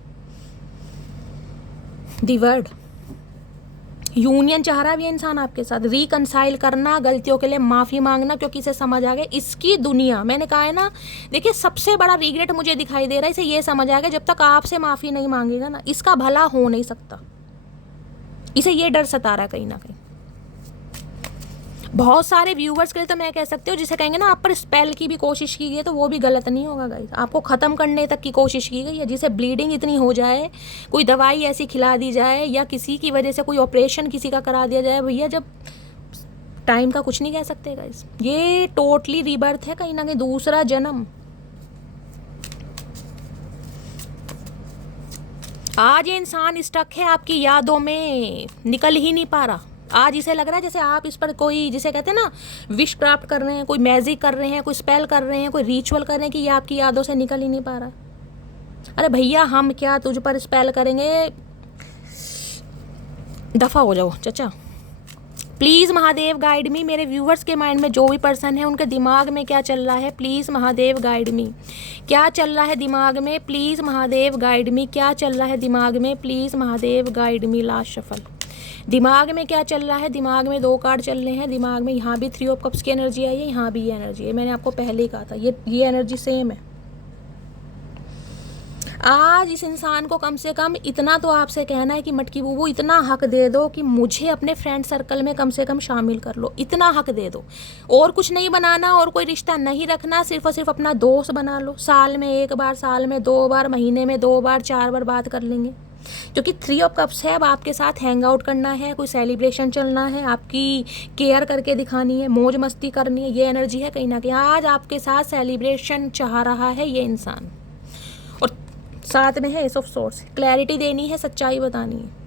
दी वर्ड यूनियन चाह रहा है ये इंसान आपके साथ, रिकनसाइल करना, गलतियों के लिए माफ़ी मांगना, क्योंकि इसे समझ आ गया इसकी दुनिया। मैंने कहा है ना, देखिए सबसे बड़ा रिग्रेट मुझे दिखाई दे रहा है, इसे ये समझ आ गया जब तक आपसे माफ़ी नहीं मांगेगा ना, इसका भला हो नहीं सकता। इसे ये डर सता रहा है कहीं ना कहीं। बहुत सारे व्यूवर्स के लिए तो मैं कह सकती हूँ, जिसे कहेंगे ना आप पर स्पेल की भी कोशिश की गई, तो वो भी गलत नहीं होगा गाइस। आपको ख़त्म करने तक की कोशिश की गई है, जिसे ब्लीडिंग इतनी हो जाए, कोई दवाई ऐसी खिला दी जाए, या किसी की वजह से कोई ऑपरेशन किसी का करा दिया जाए, भैया जब टाइम का कुछ नहीं कह सकते गाइस। ये टोटली रीबर्थ है कहीं ना कहीं, दूसरा जन्म। आज ये इंसान स्टक है आपकी यादों में, निकल ही नहीं पा रहा। आज इसे लग रहा है जैसे आप इस पर कोई, जिसे कहते हैं ना विश क्राफ्ट कर रहे हैं, कोई मैजिक कर रहे हैं, कोई स्पेल कर रहे हैं, कोई रिचुअल कर रहे हैं, कि ये आपकी यादों से निकल ही नहीं पा रहा। अरे भैया हम क्या तुझ पर स्पेल करेंगे, दफ़ा हो जाओ चचा। प्लीज़ महादेव गाइड मी। मेरे व्यूवर्स के माइंड में जो भी पर्सन है, उनके दिमाग में क्या चल रहा है, प्लीज़ महादेव गाइड मी। क्या चल रहा है दिमाग में, प्लीज़ महादेव गाइड मी। क्या चल रहा है दिमाग में, please Mahadev guide me. Last shuffle. दिमाग में क्या चल रहा है, दिमाग में 2 कार्ड चल रहे हैं। दिमाग में यहाँ भी 3 ऑफ कप्स की एनर्जी आई है, यहाँ भी ये एनर्जी है। मैंने आपको पहले ही कहा था ये एनर्जी सेम है। आज इस इंसान को कम से कम इतना तो आपसे कहना है कि मटकी बुबू इतना हक दे दो कि मुझे अपने फ्रेंड सर्कल में कम से कम शामिल कर लो। इतना हक दे दो, और कुछ नहीं बनाना, और कोई रिश्ता नहीं रखना, सिर्फ और सिर्फ अपना दोस्त बना लो। साल में 1 बार, साल में 2 बार, महीने में 2 बार, 4 बार बात कर लेंगे। क्योंकि 3 ऑफ कप्स है, अब आपके साथ हैंग आउट करना है, कोई सेलिब्रेशन चलना है, आपकी केयर करके दिखानी है, मौज मस्ती करनी है, ये एनर्जी है कहीं ना कहीं। आज आपके साथ सेलिब्रेशन चाह रहा है ये इंसान, और साथ में है एस ऑफ सोर्स। क्लैरिटी देनी है, सच्चाई बतानी है,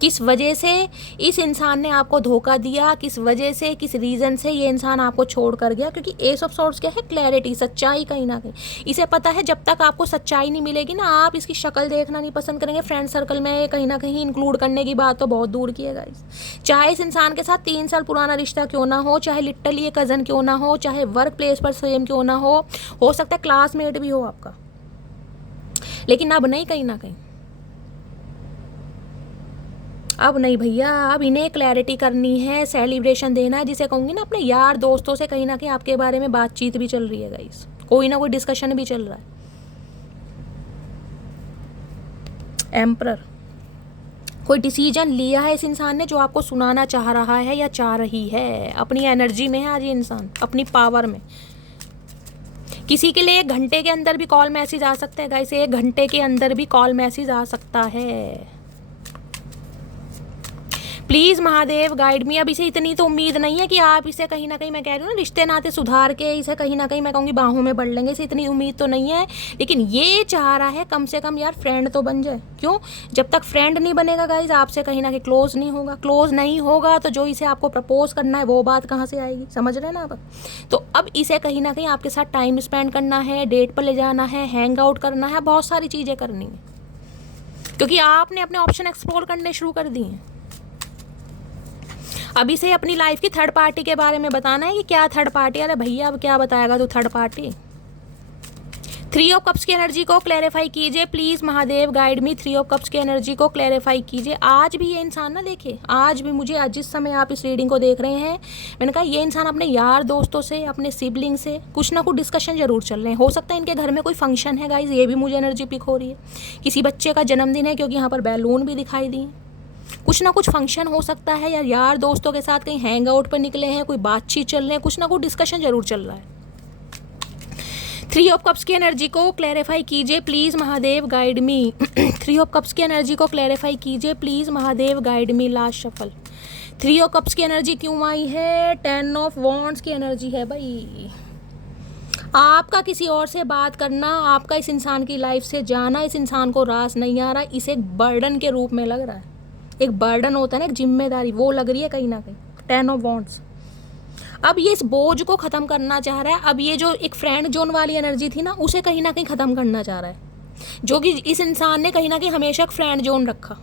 किस वजह से इस इंसान ने आपको धोखा दिया, किस वजह से, किस रीज़न से ये इंसान आपको छोड़ कर गया। क्योंकि एस ऑफ सोर्स क्या है, क्लैरिटी, सच्चाई कहीं ना कहीं। इसे पता है जब तक आपको सच्चाई नहीं मिलेगी ना, आप इसकी शक्ल देखना नहीं पसंद करेंगे। फ्रेंड सर्कल में कहीं ना कहीं इंक्लूड करने की बात तो बहुत दूर की है गाइस। चाहे इस इंसान के साथ 3 साल पुराना रिश्ता क्यों ना हो, चाहे लिटरली ये कज़न क्यों ना हो, चाहे वर्क प्लेस पर सेम क्यों ना हो सकता है क्लासमेट भी हो आपका, लेकिन अब नहीं, कहीं ना कहीं अब नहीं भैया। अब इन्हें क्लैरिटी करनी है, सेलिब्रेशन देना है, जिसे कहूँगी ना अपने यार दोस्तों से कहीं ना कहीं आपके बारे में बातचीत भी चल रही है गाइस, कोई ना कोई डिस्कशन भी चल रहा है। एम्परर, कोई डिसीजन लिया है इस इंसान ने जो आपको सुनाना चाह रहा है या चाह रही है। अपनी एनर्जी में है आज ये इंसान, अपनी पावर में। किसी के लिए 1 घंटे के अंदर भी कॉल मैसेज आ सकता है गाइस, 1 घंटे के अंदर भी कॉल मैसेज आ सकता है। प्लीज़ महादेव गाइड मी। अब इसे इतनी तो उम्मीद नहीं है कि आप इसे कहीं ना कहीं, मैं कह रही हूँ ना, रिश्ते नाते सुधार के इसे कहीं ना कहीं मैं कहूँगी बाहों में बढ़ लेंगे, इसे इतनी उम्मीद तो नहीं है। लेकिन ये चाह रहा है कम से कम यार फ्रेंड तो बन जाए। क्यों? जब तक फ्रेंड नहीं बनेगा गाइज, आपसे कहीं ना कहीं क्लोज नहीं होगा। क्लोज नहीं होगा तो जो इसे आपको प्रपोज करना है वो बात कहाँ से आएगी, समझ रहे हैं ना आप। तो अब इसे कहीं ना कहीं आपके साथ टाइम स्पेंड करना है, डेट पर ले जाना है, हैंग आउट करना है, बहुत सारी चीज़ें करनी है, क्योंकि आपने अपने ऑप्शन एक्सप्लोर करने शुरू कर दिए हैं। अभी से अपनी लाइफ की थर्ड पार्टी के बारे में बताना है कि क्या थर्ड पार्टी। अरे भैया अब क्या बताएगा तू थर्ड पार्टी। 3 ऑफ कप्स की एनर्जी को क्लैरिफाई कीजिए please Mahadev guide me. 3 of cups की एनर्जी को क्लैरिफाई कीजिए। आज भी ये इंसान ना, देखिए आज भी मुझे, आज जिस समय आप इस रीडिंग को देख रहे हैं, मैंने कहा ये इंसान अपने यार दोस्तों से, अपने सिबलिंग से कुछ ना कुछ डिस्कशन जरूर चल रहे हैं। हो सकता है इनके घर में कोई फंक्शन है गाइज, ये भी मुझे एनर्जी पिक हो रही है। किसी बच्चे का जन्मदिन है, क्योंकि यहाँ पर बैलून भी दिखाई दी। कुछ ना कुछ फंक्शन हो सकता है, यार दोस्तों के साथ कहीं हैंग आउट पर निकले हैं, कोई बातचीत चल रहे हैं, कुछ ना कुछ डिस्कशन जरूर चल रहा है। 3 ऑफ कप्स की एनर्जी को क्लैरिफाई कीजिए please, Mahadev guide me. 3 of cups की एनर्जी को क्लैरिफाई कीजिए please, Mahadev guide me. Last shuffle 3 of cups की एनर्जी क्यों आई है? 10 ऑफ वॉन्ड्स की एनर्जी है भाई। आपका किसी और से बात करना, आपका इस इंसान की लाइफ से जाना, इस इंसान को रास नहीं आ रहा, इसे एक बर्डन के रूप में लग रहा है। एक बर्डन होता है ना, एक जिम्मेदारी, वो लग रही है कहीं ना कहीं। 10 ऑफ वॉन्ड्स। अब ये इस बोझ को ख़त्म करना चाह रहा है। अब ये जो एक फ्रेंड जोन वाली एनर्जी थी ना, उसे कहीं ना कहीं ख़त्म करना चाह रहा है, जो कि इस इंसान ने कहीं ना कहीं हमेशा फ्रेंड जोन रखा।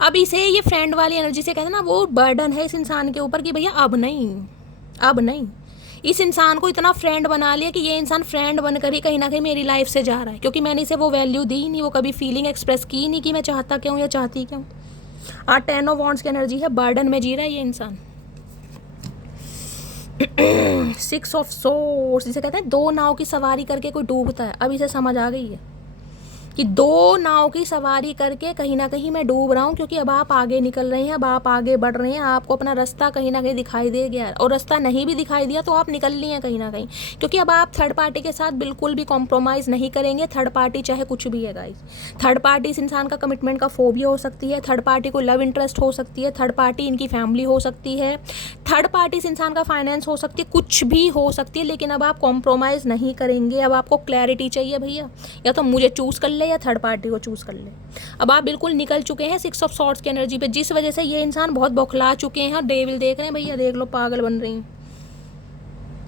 अब इसे ये फ्रेंड वाली एनर्जी से कहते हैं ना, वो बर्डन है इस इंसान के ऊपर कि भैया अब नहीं, अब नहीं। इस इंसान को इतना फ्रेंड बना लिया कि ये इंसान फ्रेंड बनकर ही कहीं ना कहीं मेरी लाइफ से जा रहा है, क्योंकि मैंने इसे वो वैल्यू दी नहीं, वो कभी फीलिंग एक्सप्रेस की नहीं कि मैं चाहता क्यों या चाहती क्यों। 10 ऑफ वॉन्ड्स की एनर्जी है, बर्डन में जी रहा है ये इंसान। 6 ऑफ सोर्ड्स, इसे कहते हैं 2 नाव की सवारी करके कोई डूबता है। अब इसे समझ आ गई है कि 2 नाव की सवारी करके कहीं ना कहीं मैं डूब रहा हूँ, क्योंकि अब आप आगे निकल रहे हैं, अब आप आगे बढ़ रहे हैं, आपको अपना रास्ता कहीं ना कहीं दिखाई दे गया। और रास्ता नहीं भी दिखाई दिया तो आप निकल लिए हैं कहीं ना कहीं, क्योंकि अब आप थर्ड पार्टी के साथ बिल्कुल भी कॉम्प्रोमाइज़ नहीं करेंगे। थर्ड पार्टी चाहे कुछ भी है गाइस, थर्ड पार्टी इस इंसान का कमिटमेंट का फोबिया हो सकती है, थर्ड पार्टी को लव इंटरेस्ट हो सकती है, थर्ड पार्टी इनकी फैमिली हो सकती है, थर्ड पार्टी इस इंसान का फाइनेंस हो सकती है, कुछ भी हो सकती है। लेकिन अब आप कॉम्प्रोमाइज़ नहीं करेंगे। अब आपको क्लैरिटी चाहिए भैया, या तो मुझे चूज़ कर ले या थर्ड पार्टी को चूज़ कर ले। अब आप बिल्कुल निकल चुके हैं 6 ऑफ सॉर्ड्स की एनर्जी पे, जिस वजह से ये इंसान बहुत बौखला चुके हैं। डेविल देख रहे हैं भैया, देख लो पागल बन रही हैं।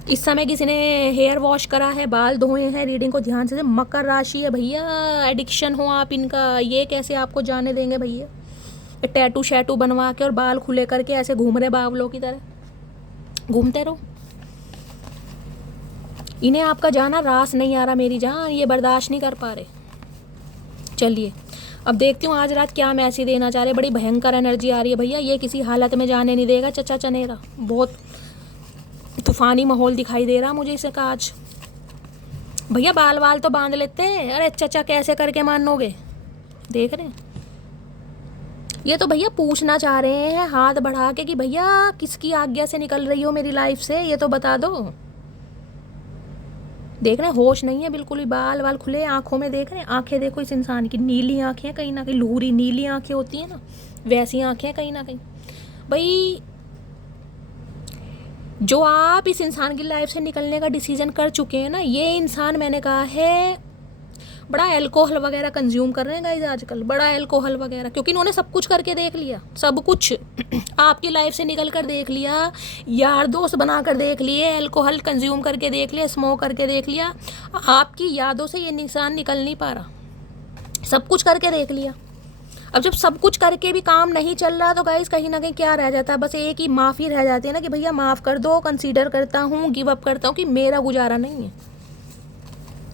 इस समय किसी ने हेयर वॉश करा है, बाल धोए हैं। रीडिंग को ध्यान से, मकर राशि है भैया, एडिक्शन हो आप इनका, ये कैसे आपको जाने देंगे भैया। टैटू शैटू बनवा के और बाल खुले करके ऐसे घूम रहे बावलों की तरह, घूमते रहो। इन्हें आपका जाना रास नहीं आ रहा मेरी जान, ये बर्दाश्त नहीं कर पा रहे। चलिए अब देखती हूँ आज रात क्या मैसेज देना चाह रहे। बड़ी भयंकर एनर्जी आ रही है भैया, ये किसी हालत में जाने नहीं देगा चचा चनेरा। बहुत तूफानी माहौल दिखाई दे रहा मुझे इसका आज। भैया बाल वाल तो बांध लेते हैं, अरे चचा कैसे करके मानोगे। देख रहे हैं, ये तो भैया पूछना चाह रहे हैं हाथ बढ़ा के कि भैया किसकी आज्ञा से निकल रही हो मेरी लाइफ से, ये तो बता दो। देख रहे हैं, होश नहीं है बिल्कुल भी, बाल वाल खुले, आंखों में देख रहे हैं। आंखें देखो इस इंसान की, नीली आंखें हैं कहीं ना कहीं, लूरी नीली आंखें होती हैं ना, वैसी आंखें हैं कहीं ना कहीं। भाई जो आप इस इंसान की लाइफ से निकलने का डिसीजन कर चुके हैं ना, ये इंसान मैंने कहा है बड़ा अल्कोहल वगैरह कंज्यूम कर रहे हैं गाइस आजकल, बड़ा अल्कोहल वगैरह, क्योंकि इन्होंने सब कुछ करके देख लिया, सब कुछ आपकी लाइफ से निकल कर देख लिया, यार दोस्त बना कर देख लिए, अल्कोहल कंज्यूम करके देख लिया, स्मोक करके देख लिया। आपकी यादों से ये इंसान निकल नहीं पा रहा, सब कुछ करके देख लिया। अब जब सब कुछ करके भी काम नहीं चल रहा तो गाइस कहीं ना कहीं क्या रह जाता है, बस एक ही माफ़ी रह जाती है ना कि भैया माफ़ कर दो, कंसीडर करता हूँ, गिव अप करता हूँ कि मेरा गुजारा नहीं है,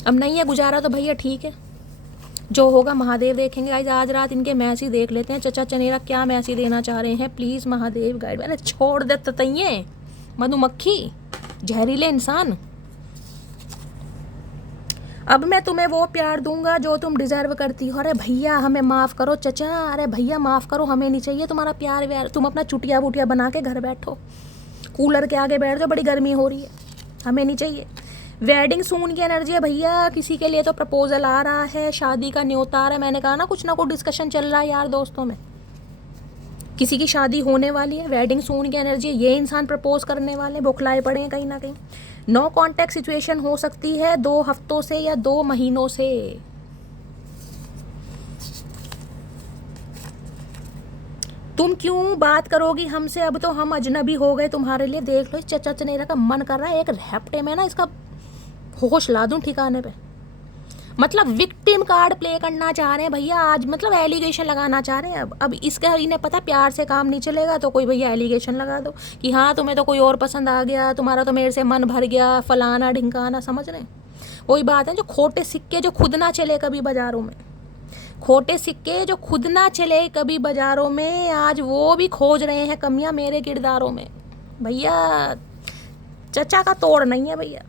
अब नहीं है गुजारा तो भैया ठीक है, जो होगा महादेव देखेंगे। गाइस आज रात इनके मैसेज देख लेते हैं, चचा चनेरा क्या मैसेज देना चाह रहे हैं, प्लीज़ महादेव गाइड। अरे छोड़ दे ततैये, मधुमक्खी, जहरीले इंसान। अब मैं तुम्हें वो प्यार दूंगा जो तुम डिजर्व करती हो। अरे भैया हमें माफ़ करो चचा, अरे भैया माफ़ करो, हमें नहीं चाहिए तुम्हारा प्यार व्यार, तुम अपना चुटिया बुटिया बना के घर बैठो, कूलर के आगे बैठ जाओ, बड़ी गर्मी हो रही है, हमें नहीं चाहिए। वेडिंग सून की एनर्जी है भैया, किसी के लिए तो प्रपोजल आ रहा है, शादी का न्योता आ रहा है। मैंने कहा ना कुछ डिस्कशन चल रहा है यार दोस्तों में, किसी की शादी होने वाली है। वेडिंग सून की एनर्जी है, ये इंसान प्रपोज करने वाले, बौखलाए पड़े हैं कहीं ना कहीं। नो कॉन्टैक्ट सिचुएशन हो सकती है 2 हफ्तों से या 2 महीनों से। तुम क्यों बात करोगी हमसे, अब तो हम अजनबी हो गए तुम्हारे लिए। देख लो इस चचा चनेरा का मन कर रहा है एक रैप्टे में ना इसका होश ला दूं ठिकाने पे। मतलब विक्टिम कार्ड प्ले करना चाह रहे हैं भैया आज, मतलब एलिगेशन लगाना चाह रहे हैं। अब इसका इन्हें पता प्यार से काम नहीं चलेगा, तो कोई भैया एलिगेशन लगा दो कि हाँ तुम्हें तो कोई और पसंद आ गया, तुम्हारा तो मेरे से मन भर गया, फलाना ढिंकाना। समझ रहे हैं, वही बात है जो खोटे सिक्के जो खुद ना चले कभी बाज़ारों में, खोटे सिक्के जो खुद ना चले कभी बाज़ारों में, आज वो भी खोज रहे हैं कमियां मेरे किरदारों में। भैया चचा का तोड़ नहीं है भैया,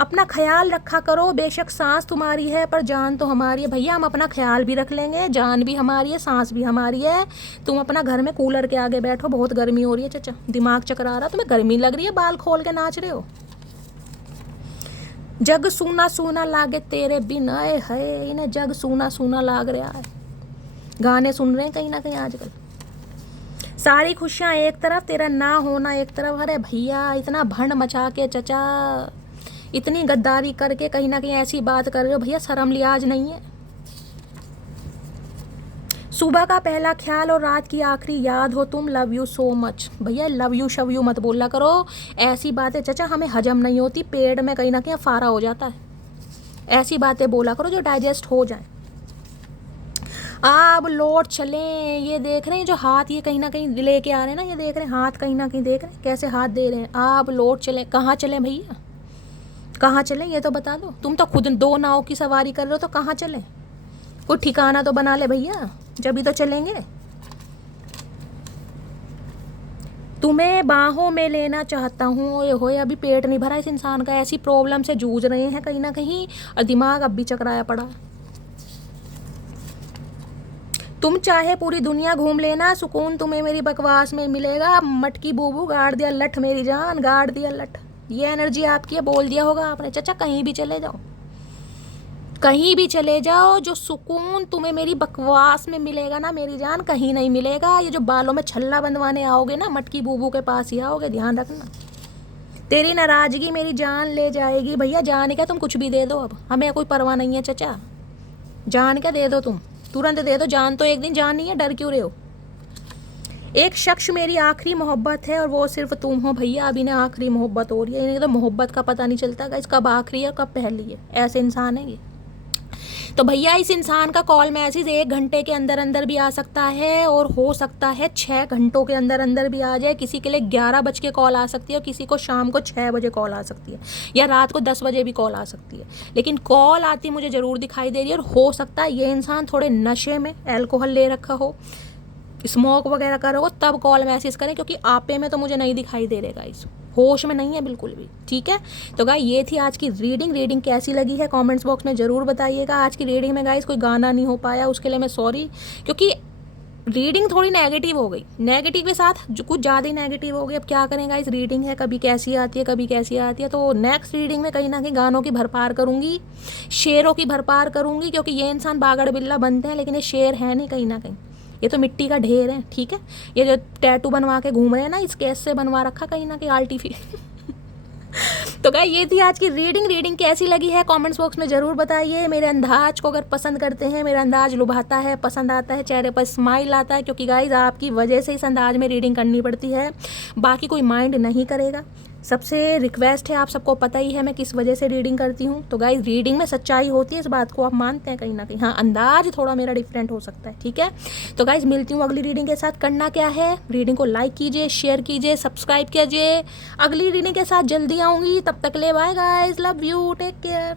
अपना ख्याल रखा करो। बेशक सांस तुम्हारी है पर जान तो हमारी है भैया, हम अपना ख्याल भी रख लेंगे, जान भी हमारी है, सांस भी हमारी है। तुम अपना घर में कूलर के आगे बैठो, बहुत गर्मी हो रही है चचा, दिमाग चकरा रहा, तुम्हें गर्मी लग रही है, बाल खोल के नाच रहे हो। जग सूना सूना लागे तेरे बिन, आए है इन्हें जग सूना सूना लाग रहा है। गाने सुन रहे हैं कहीं ना कहीं आजकल। सारी खुशियाँ एक तरफ, तेरा ना होना एक तरफ। अरे भैया इतना भंड मचा के चचा, इतनी गद्दारी करके कहीं ना कहीं ऐसी बात कर रहे हो भैया, शर्म लिहाज नहीं है। सुबह का पहला ख्याल और रात की आखिरी याद हो तुम, लव यू सो मच। भैया लव यू शव यू मत बोला करो, ऐसी बातें चचा हमें हजम नहीं होती, पेट में कहीं ना कहीं फारा हो जाता है। ऐसी बातें बोला करो जो डाइजेस्ट हो जाए। अब लौट चलें, ये देख रहे हैं जो हाथ ये कहीं ना कहीं लेके आ रहे हैं ना, ये देख रहे हैं हाथ कहीं ना कहीं, देख रहे हैं कैसे हाथ दे रहे हैं। अब लौट चलें, कहाँ चलें भैया, कहाँ चलें ये तो बता दो। तुम तो खुद 2 नाव की सवारी कर रहे हो, तो कहाँ चलें, कोई ठिकाना तो बना ले भैया, जब भी तो चलेंगे। तुम्हें बाहों में लेना चाहता हूँ। ओए होए, अभी पेट नहीं भरा इस इंसान का, ऐसी प्रॉब्लम से जूझ रहे हैं कहीं ना कहीं, और दिमाग अब भी चकराया पड़ा। तुम चाहे पूरी दुनिया घूम लेना, सुकून तुम्हें मेरी बकवास में मिलेगा। मटकी बूबू गाड़ दिया लठ मेरी जान, गाड़ दिया लठ। ये एनर्जी आपकी है, बोल दिया होगा आपने। चाचा कहीं भी चले जाओ, कहीं भी चले जाओ, जो सुकून तुम्हें मेरी बकवास में मिलेगा ना मेरी जान, कहीं नहीं मिलेगा। ये जो बालों में छल्ला बंधवाने आओगे ना, मटकी बूबू के पास ही आओगे, ध्यान रखना। तेरी नाराजगी मेरी जान ले जाएगी भैया। जान का तुम कुछ भी दे दो, अब हमें कोई परवाह नहीं है चचा। जान का दे दो, तुम तुरंत दे दो जान, तो एक दिन जान नहीं है, डर क्यों रहे हो। एक शख्स मेरी आखिरी मोहब्बत है और वो सिर्फ तुम हो भैया। अभी ने आखिरी मोहब्बत हो रही है, इन्हें तो मोहब्बत का पता नहीं चलता गाइस, कब आखिरी है कब पहली है। ऐसे इंसान है ये। तो भैया इस इंसान का कॉल मैसेज 1 घंटे के अंदर अंदर भी आ सकता है, और हो सकता है 6 घंटों के अंदर अंदर भी आ जाए। किसी के लिए 11 बज के कॉल आ सकती है, और किसी को शाम को 6 बजे कॉल आ सकती है, या रात को 10 बजे भी कॉल आ सकती है। लेकिन कॉल आती मुझे ज़रूर दिखाई दे रही है। और हो सकता है ये इंसान थोड़े नशे में, अल्कोहल ले रखा हो, स्मोक वगैरह कर रहे हो, तब कॉल मैसेज करें, क्योंकि आपे में तो मुझे नहीं दिखाई दे रहे गाइस, होश में नहीं है बिल्कुल भी। ठीक है, तो गाइस ये थी आज की रीडिंग कैसी लगी है कमेंट्स बॉक्स में ज़रूर बताइएगा। आज की रीडिंग में गाइस कोई गाना नहीं हो पाया, उसके लिए मैं सॉरी, क्योंकि रीडिंग थोड़ी नेगेटिव हो गई, नेगेटिव के साथ जो कुछ ज़्यादा ही नेगेटिव हो गई। अब क्या करें गाइस, रीडिंग है, कभी कैसी आती है कभी कैसी आती है। तो नेक्स्ट रीडिंग में कहीं ना कहीं गानों की भरपार करूँगी, शेरों की भरपार करूँगी, क्योंकि ये इंसान बागड़ बिल्ला बनते हैं, लेकिन ये शेर है नहीं कहीं ना कहीं, ये तो मिट्टी का ढेर है। ठीक है, ये जो टैटू बनवा के घूम रहे हैं ना, इस केस से बनवा रखा कहीं ना कहीं आर्टिफिशियल। तो गाइस ये थी आज की रीडिंग कैसी लगी है कमेंट्स बॉक्स में ज़रूर बताइए। मेरे अंदाज को अगर पसंद करते हैं, मेरा अंदाज लुभाता है, पसंद आता है, चेहरे पर स्माइल आता है, क्योंकि गाइस आपकी वजह से इस अंदाज में रीडिंग करनी पड़ती है, बाकी कोई माइंड नहीं करेगा। सबसे रिक्वेस्ट है, आप सबको पता ही है मैं किस वजह से रीडिंग करती हूँ। तो गाइस रीडिंग में सच्चाई होती है, इस बात को आप मानते हैं कहीं ना कहीं। हाँ, अंदाज थोड़ा मेरा डिफरेंट हो सकता है। ठीक है, तो गाइस मिलती हूँ अगली रीडिंग के साथ। करना क्या है, रीडिंग को लाइक कीजिए, शेयर कीजिए, सब्सक्राइब कीजिए। अगली रीडिंग के साथ जल्दी आऊँगी, तब तक ले bye guys, love you, take care.